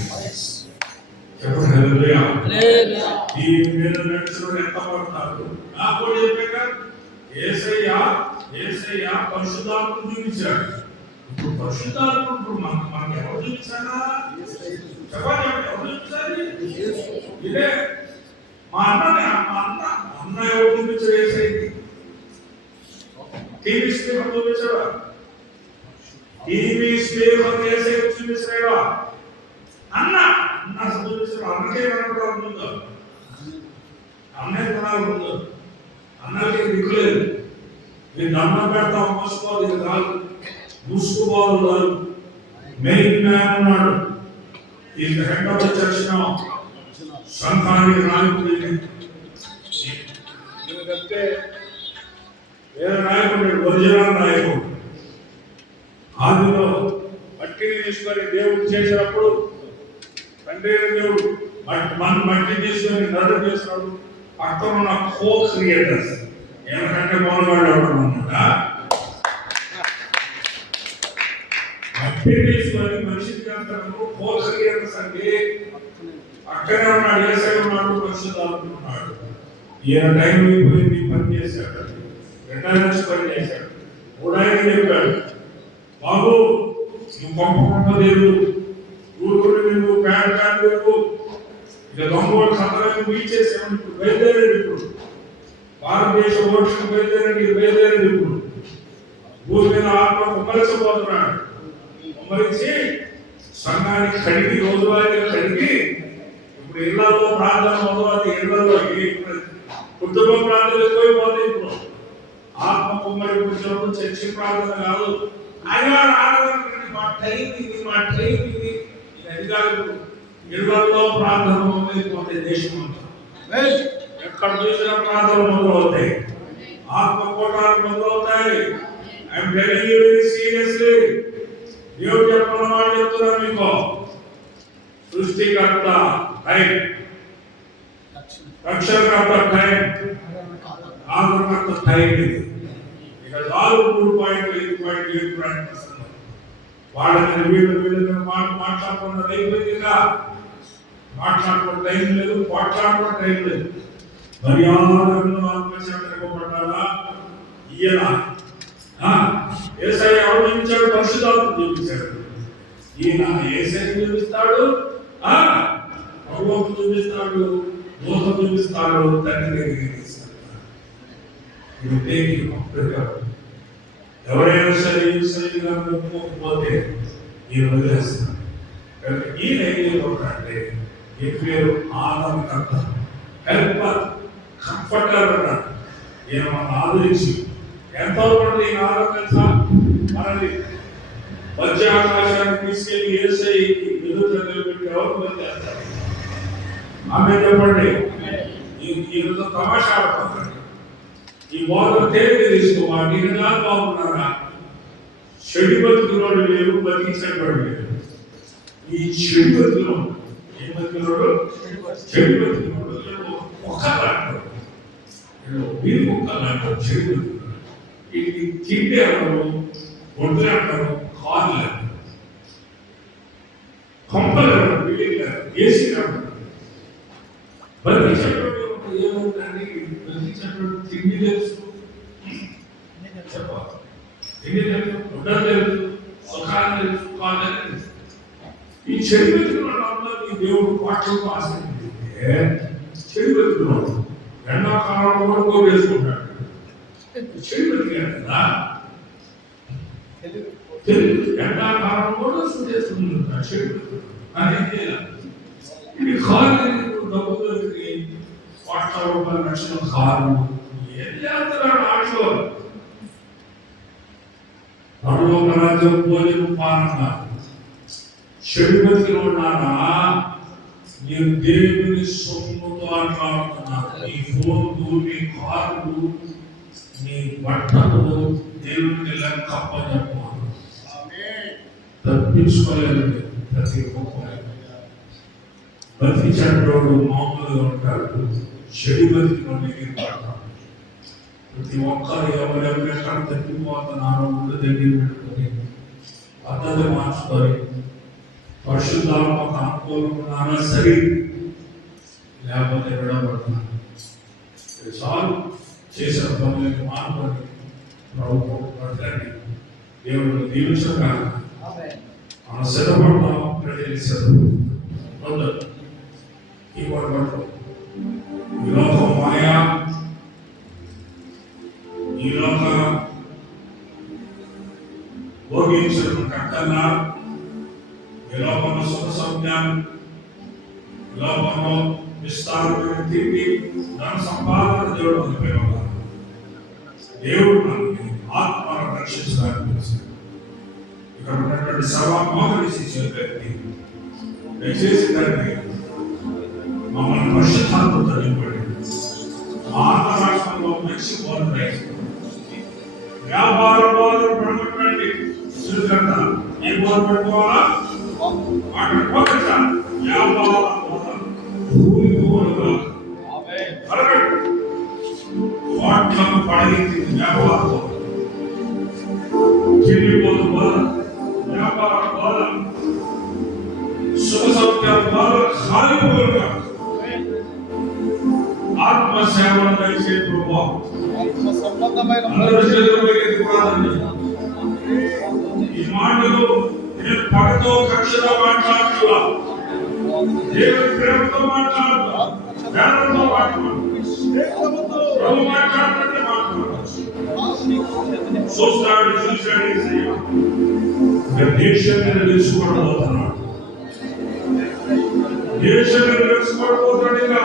చెప్పండి హల్లెలూయా. ఈ మీద నడుచుకుని ఎంత పడతారు? నాకు చెప్పాక యేసయ్య పరిశుద్ధాత్మను చూపించాడు. ఇప్పుడు పరిశుద్ధాత్మను మనకి ఎవరు చూపించారా? చెప్పండి, ఎవరు చూపించాలి? ఇదే మా అన్న ఎవరు చూపించారు? యేసయ్యకి టీవీ స్క్రీన్ చూపించాడా? టీవీ స్క్రీన్ యేసయ్యకి చూపించాడా? అన్న చూపించాడు. అన్నకే కనపడాలి ముందు, అన్నే కొనాలి ముందు. అన్నకి దిక్కులేదు. మీరు దండం పెడతాం, మూసుకోవాలి, ఇది కాదు, మూసుకోవాలి కాదు. మెయిన్ మ్యాన్ ఉన్నాడు, ఈ head of the church now, సంఘానికి నాయకుడు. ఎందుకంటే వేరే నాయకుడు, ఒరిజినల్ నాయకుడు. ఆదిలో మట్టిని తీసుకొని దేవుడు చేసినప్పుడు, తండ్రి దేవుడు మట్టి తీసుకొని నడు చేసినాడు. పక్కన ఉన్న కో క్రియేటర్స్ ఏమంటే మొదలువాడు ఎవరు ఉన్నాడా? మట్టి తీసుకొని మనిషికి చేస్తాను కో క్రియేటర్స్ అండి. అక్కడే ఉన్నాడు, యేసయ్య ఉన్నాడు, పరిశుద్ధాత్మ ఉన్నాడు. ఈయన టైం అయిపోయింది, పని చేశాడు, రిటైర్మెంట్స్ పని చేశాడు. కూడా ఆయన చెప్పాడు, బాబు నువ్వు గొప్ప దేవుడు, ఊరుకుని నువ్వు ప్యాన్ లేవు, ఇక దొంగోడు సంతకాన్ని వీచేసాము. ఇప్పుడు బయలుదేరేది, ఇప్పుడు భారతదేశ ఓషన్ బయలుదేరేది. ఇప్పుడు భూమి మీద ఆత్మ కుమ్మరించబోతున్నాడు. కుమ్మరించి సంఘానికి కడిగి, రోజువారీగా కడిగి, ఇప్పుడు ఇళ్లలో ప్రార్థన మొదలవుతుంది. ఇళ్లలో కుటుంబ ప్రార్థన ఎక్కువైపోతుంది. ఇప్పుడు ఆత్మ కుమ్మరించినప్పుడు చర్చి ప్రార్థన కాదు, మా టైం ఇది, మా టైం ఇది, అది కాదు. ఇళ్లలో ప్రార్థన మొదలైపోతాయి. దేశం అంతా ఎక్కడ చూసినా ప్రార్థనలు మొదలవుతాయి, ఆత్మ కోటాలు మొదలవుతాయి. I'm telling you very seriously. దేవుడు చెప్పిన మాట చెప్తున్నా మీకు. సృష్టికర్త టైం, రక్షణకర్త టైం, ఆదరణకర్త టైం. ఇది ఇక 3 పాయింట్లు 5 పాయింట్లు 7 పాయింట్లు వాళ్ళని వీళ్ళు మాట్లాడుకున్న అయిపోయిందిగా. మాట్లాడుకున్న టైం లేదు, మాట్లాడుకున్న టైం లేదు. మర్యాదను ఆత్మశాఖపడ్డారా? ఈయన యేసయ్య అవలంబించాడు, పరిశుద్ధాత్మ చూపించాడు. ఈయన యేసయ్య చూపిస్తాడు, పరలోకం చూపిస్తాడు, దోషం చూపిస్తాడు, తండ్రి దగ్గరికి తీసుకెళ్తాడు. ఎవరైనా సరే సరిగా ఒప్పుకోకపోతే ఈయన వదిలేస్తాడు. ఈయన ఏం చేయబోతాడంటే, ఈ పేరు ఆదరణకర్త, హెల్పర్, కంఫర్టర్ అన్నాడు. ఈయన మనం ఆదరించి ఎంతో మంది ఈయన ఆదరణ మనది మధ్య ఆకాశాన్ని తీసుకెళ్లి యేసయ్యకి ఎదుట నిలబెట్టి ఎవరు పనిచేస్తారు? ఆమె చెప్పండి. ఈయనతో తమాషా ఆడుతున్నారు. ఈ బోధన తేలిక తీసుకోవాలి. నేను కాదు బాగున్నారా? చెడు బతుకులోడు లేరు, బతికించేవాడు లేరు. ఈ చెడు బతుకులో ఏ బతుకులోడు? చెడు బతుకులోడు ఒక్కలాంటి వీరు ఒక్కలాంటి చెడు బతుకులు. ఇది తింటే అంటారు, ఒడ్లు అంటారు, కాళ్ళు అంటారు. కంపల్ ఏసీ కాబట్టి బతికించేటువంటి ఏమవుతుందండి, బతికించేటువంటి తిండి తెలుసు, చెప్పాలి తిండి తెలుసు, ఉండదు తెలుసు, సుఖాలు తెలుసు, కాదని తెలుసు. ఈ చెడు వెతుకున్న ఈ దేవుడు పాటలకు ఆశ్రయించింటే చెడు వెతుకున్నాడు. ఎండాకాలంలో కూడా కోరేసుకుంటాడు. చెడు వెతికాడు కదా, ఎండాకాలంలో కూడా చేసుకుంటున్నాడు చెడు. కానీ ఇది కాదు, డబ్బు దొరికి ₹1,00,000 లక్షల కారు ఏం చేస్తున్నాడు ఆటలో. పరలోక రాజ్యం భోజనం పాలన చెడు బతికి ఉన్నారా? నేను దేవుని సొమ్ముతో ఆటలాడుతున్నాను. నీ ఫోన్లు, నీ కార్లు, నీ బట్టలు దేవునికి లెక్క అప్పచెప్పాను. తప్పించుకోలేదు ప్రతి ఒక్కరు. బతికించేటోడు మామూలుగా ఉంటాడు, చెడు బతికిన దగ్గర పడతాడు. ప్రతి ఒక్కరు ఎవరెక్కడ తప్పిపోతున్నారో ముందు దగ్గర పెట్టుకొని పద్ధతి మార్చుకొని పరిశుద్ధాత్మకు అనుకూలమున్నారా సరే, లేకపోతే విడబడుతున్నారు. చాలు చేసిన పనులకి మార్పుని ప్రభుత్వం పట్టండి. దేవుడు దీవించగా మన సిద్ధపడతాం. ప్రజలు పొందరు ఈ పడబడు ఈ లోకం మాయా, ఈ లోక భోగించడం కట్టన్నా, ఈ లోకంలో సుఖ సౌఖ్యాలు, ఈ లోకంలో విస్తారమైన తిరిగి ధన సంపాదన దేవుడు అనుభవం. దేవుడు మనల్ని ఆత్మను రక్షించడానికి పిలిచాడు. ఇక్కడ ఉన్నటువంటి సర్వమోహనిశించిన వ్యక్తి దయచేసి తండ్రి మమ్మల్ని పరిశుద్ధాత్మతో నింపండి. మా ఆంధ్ర రాష్ట్రంలో మంచి బోధన వ్యాపార బోధన పడగొట్టండి. శ్రీకంఠ ఏ బోధ పెట్టుకోవాలా అక్కడ పోకట వ్యాపార బోధన భూమి బోధన వాట్లకు పడగింది. వ్యాపార బోధన కిల్లి బోధ వ్యాపార బోధన శుభ సౌఖ్యాల బోధన ఖాళీ బోధన ఆత్మ సేవను దయచే ప్రభావం ఈ మాటలు నేను పగతో కక్షతో మాట్లాడుతున్నా, దేవుని ప్రేమతో మాట్లాడుతున్నా, జ్ఞానంతో ప్రభు మాట్లాడుతుంటే చూస్తాడు దేశం మీద నిలుచుకోవడబోతున్నాడు. దేశం మీద నిలుచుకోవడబోతాడు. ఇంకా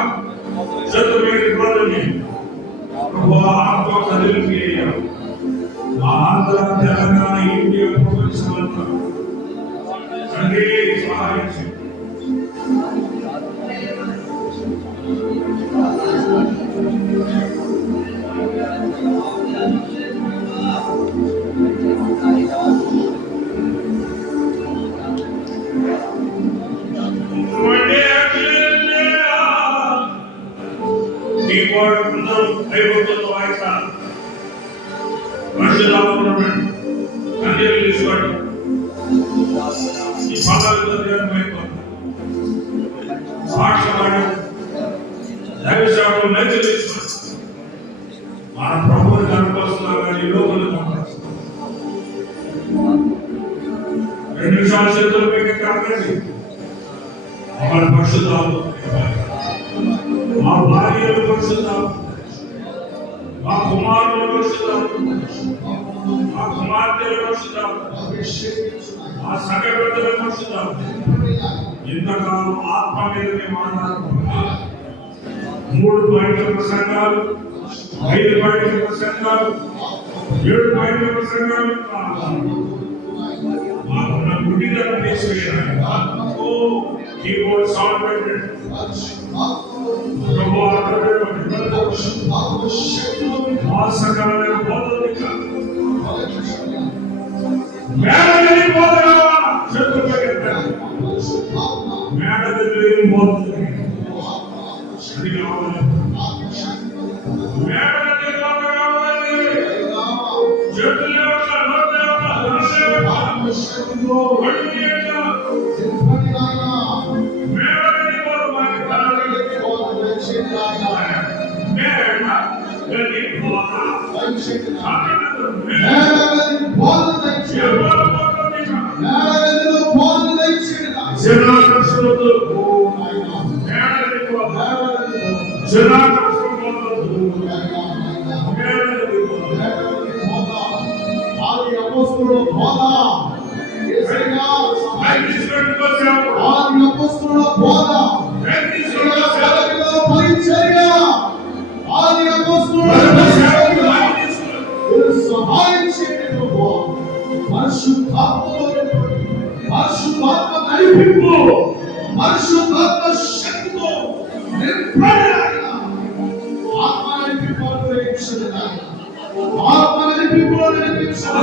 చదువుని పనులని ఆత్మ కదిలికి మా ఆంధ్ర, తెలంగాణ, ఇండియా, ప్రపంచమంతా తండ్రి సహాయం చేయండి. దైవత్వంతో వాయిస్తారు. పరిశుద్ధాత్మను కన్నీరు తీసుకోండి. ఈ పాదాలతో దేవుని వైపు సాక్షివాడు దైవ సేవకులు నైతిక తీసుకోండి. మన ప్రభువుని కనుకొస్తున్నారు కానీ ఈ లోపల కనపడుతున్నారు. 2 నిమిషాల చేతులు మీకు కనపడండి. మన పరిశుద్ధాత్మ, మా భార్యలు పరిశుద్ధాత్మ, మా కుమారులు పరిశుద్ధాత్మ, మా కుమార్తెలు పరిశుద్ధాత్మ, మా సగ బిడ్డలు పరిశుద్ధాత్మ. ఇంతకాలం ఆత్మ మీద మాట్లాడుతున్నారు. 3 బయట ప్రసంగాలు, 5 బయట ప్రసంగాలు, 7 బయట ప్రసంగాలు మాకున్న గుడిదలను తీసివేయాలి. కీబోర్డ్ సౌండ్ పెట్టండి. సకలమైన బోధనిక మేడని బోధన చెప్పుకోగలుగుతారు. మేడని బోధన అది కావాలి. మేడని బోధన కావాలి. చెట్టులే ఒక నోటే ఒక హృదయ ఒక వడియేట దయచేయండి నాయన. మేడగది బోధ దయచేయండి నాయన. అక్కడ మేడగది బోధ దయచేయండి. మేడగదిలో బోధ దయచేయండి నాయన. జనాకర్షణతో ఓ నాయన. మేడగది బోధ మేడగది బోధ. జనాకర్షణతో నాయన, నాయన. మేడగది బోధ మేడగది బోధ. ఆది అపోస్తలుల బోధ. యేసయ్యా ఆది అపోస్తలుల బోధ. పరిచర్య. ఆది అపోస్తలుల పరిచర్య. సహాయం చేయండి ప్రభువా. పరిశుద్ధాత్మలో నింపండి. పరిశుద్ధాత్మ నడిపింపు. పరిశుద్ధాత్మ శక్తితో నింపండి నాయన. ఆత్మ నడిపింపు అనుగ్రహించండి నాయన. ఆత్మ నడిపింపు అనుగ్రహించండి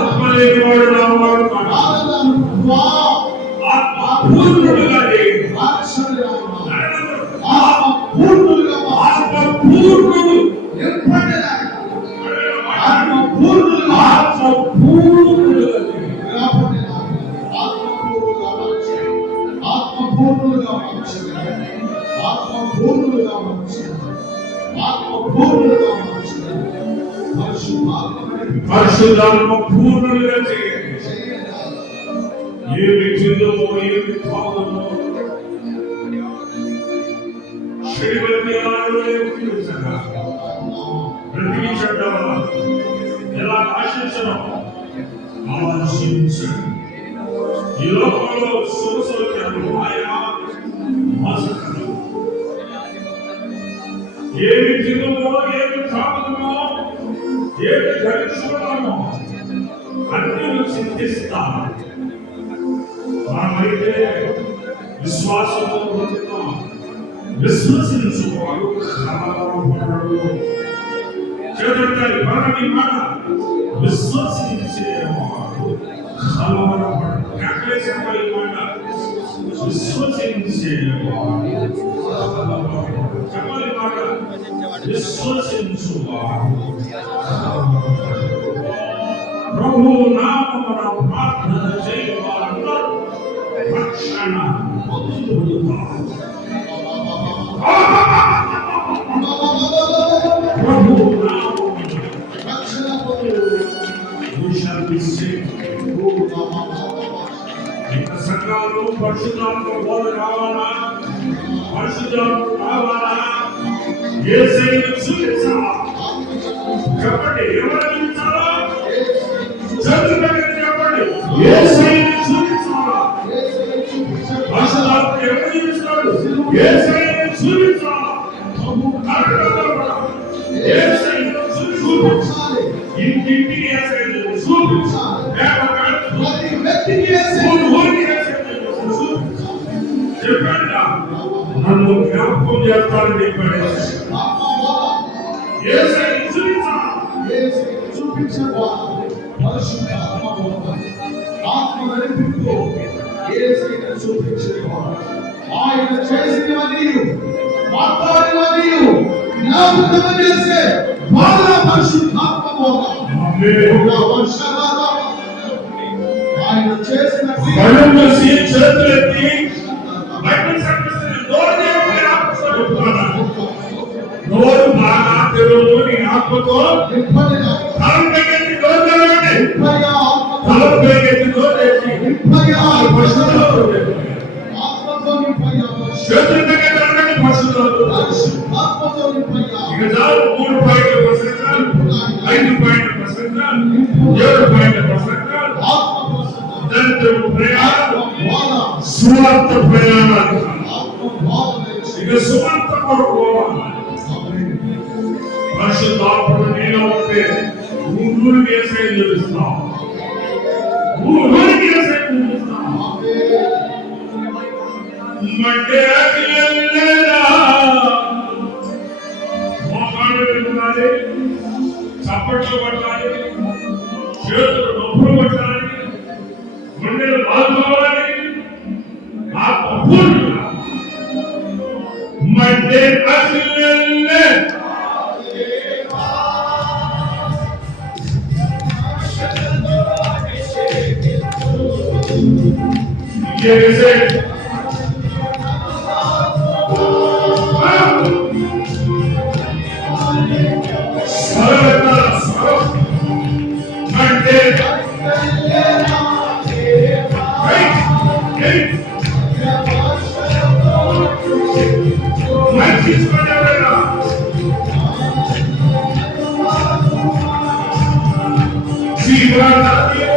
పూర్ణుడుగా పూర్ణుడు పరిశుద్ధాత్మ పూర్ణులుగా చేయండి. ఏమి తిందమో ఏమి తాగుదమో శ్రీమతి బ్రతికించడం ఎలా ఆశించడం ఆలోచించండి. ఈ లోకంలో సుఖసౌఖ్యాలు ఆయా మోసకరం. ఏమి తిందమో ఏమి తాగుదమో ఏమి ధరించుకున్నామో అన్ని చింతిస్తాను. మనమైతే విశ్వాసంతో బ్రతుకుతాం. విశ్వసించువాడు కలవరపడడు. చేతుడి పరని మాట విశ్వసించేవాడు కలవరపడడు. చెప్పాలి మాట విశ్వసించేవాడు చెప్పాలి మాట విశ్వసించువాడు. ప్రభు నామమున ప్రార్థన చేయవారందరూ రక్షణ పొందుతారు. ప్రభు నామమున రక్షణ ఇంకా సంఘాలు పరిశుద్ధాత్మ బోధ కావాలా? పరిశుద్ధాత్మ కావాలా? యేసయ్యను చూపించాలా? చెప్పండి, ఎవరు చూపించాలా? చెప్పండి, యేసయ్యను చూపించాలా? పరిశుద్ధాత్మ ఎవరు చూపిస్తాడు? యేసయ్యను చూపించాలా? యేసయ్యను చూపించాలి. ఇంటింటికి యేసయ్యను చూపించాలి. ప్రతి వ్యక్తికి చెప్పండి, నన్ను జ్ఞాపకం చేస్తానని చెప్పాడు. యేసయ్యను చూపించాలి. పరిశుద్ధాత్మ బోధ, ఆత్మ నడిపింపు, యేసయ్యను చూపించేవాడు. ఆయన చేసినవన్నీ మాట్లాడినవన్నీ జ్ఞాపకం చేసే బోధ పరిశుద్ధాత్మ బోధ. ఆయన చేసిన చేతులెత్తి నోరు బాగా తెరువు. నీ ఆత్మతో తలం పైకెత్తి నోరు తెరవండి. తలం పైకెత్తి నోరు తెరిచి చేతుల పైకెత్తి అడగండి. పరిశుద్ధాత్మ ఇక చాలు. 3 పాయింట్ల ప్రసంగాలు, 5 పాయింట్ల ప్రసంగాలు, 7 పాయింట్ల ప్రసంగాలు, దరిద్రపు ప్రయాణం, సువార్త ప్రయాణాలు. ఇక సువార్త కొరకు పరిశుద్ధాత్ముడు నీలో ఉంటే ఊరికి యేసయ్య చూపిస్తాం. ఊరికి యేసయ్య చూపిస్తాం. మధ్య మోకాళ్ళు పెట్టుకోవాలి, చప్పట్లు పట్టాలి, చేతులు నొప్పులు పట్టాలి, గుండెలు బాదుకోవాలి. ఆత్మ పూర్ణంగా మధ్య Viva la Dios!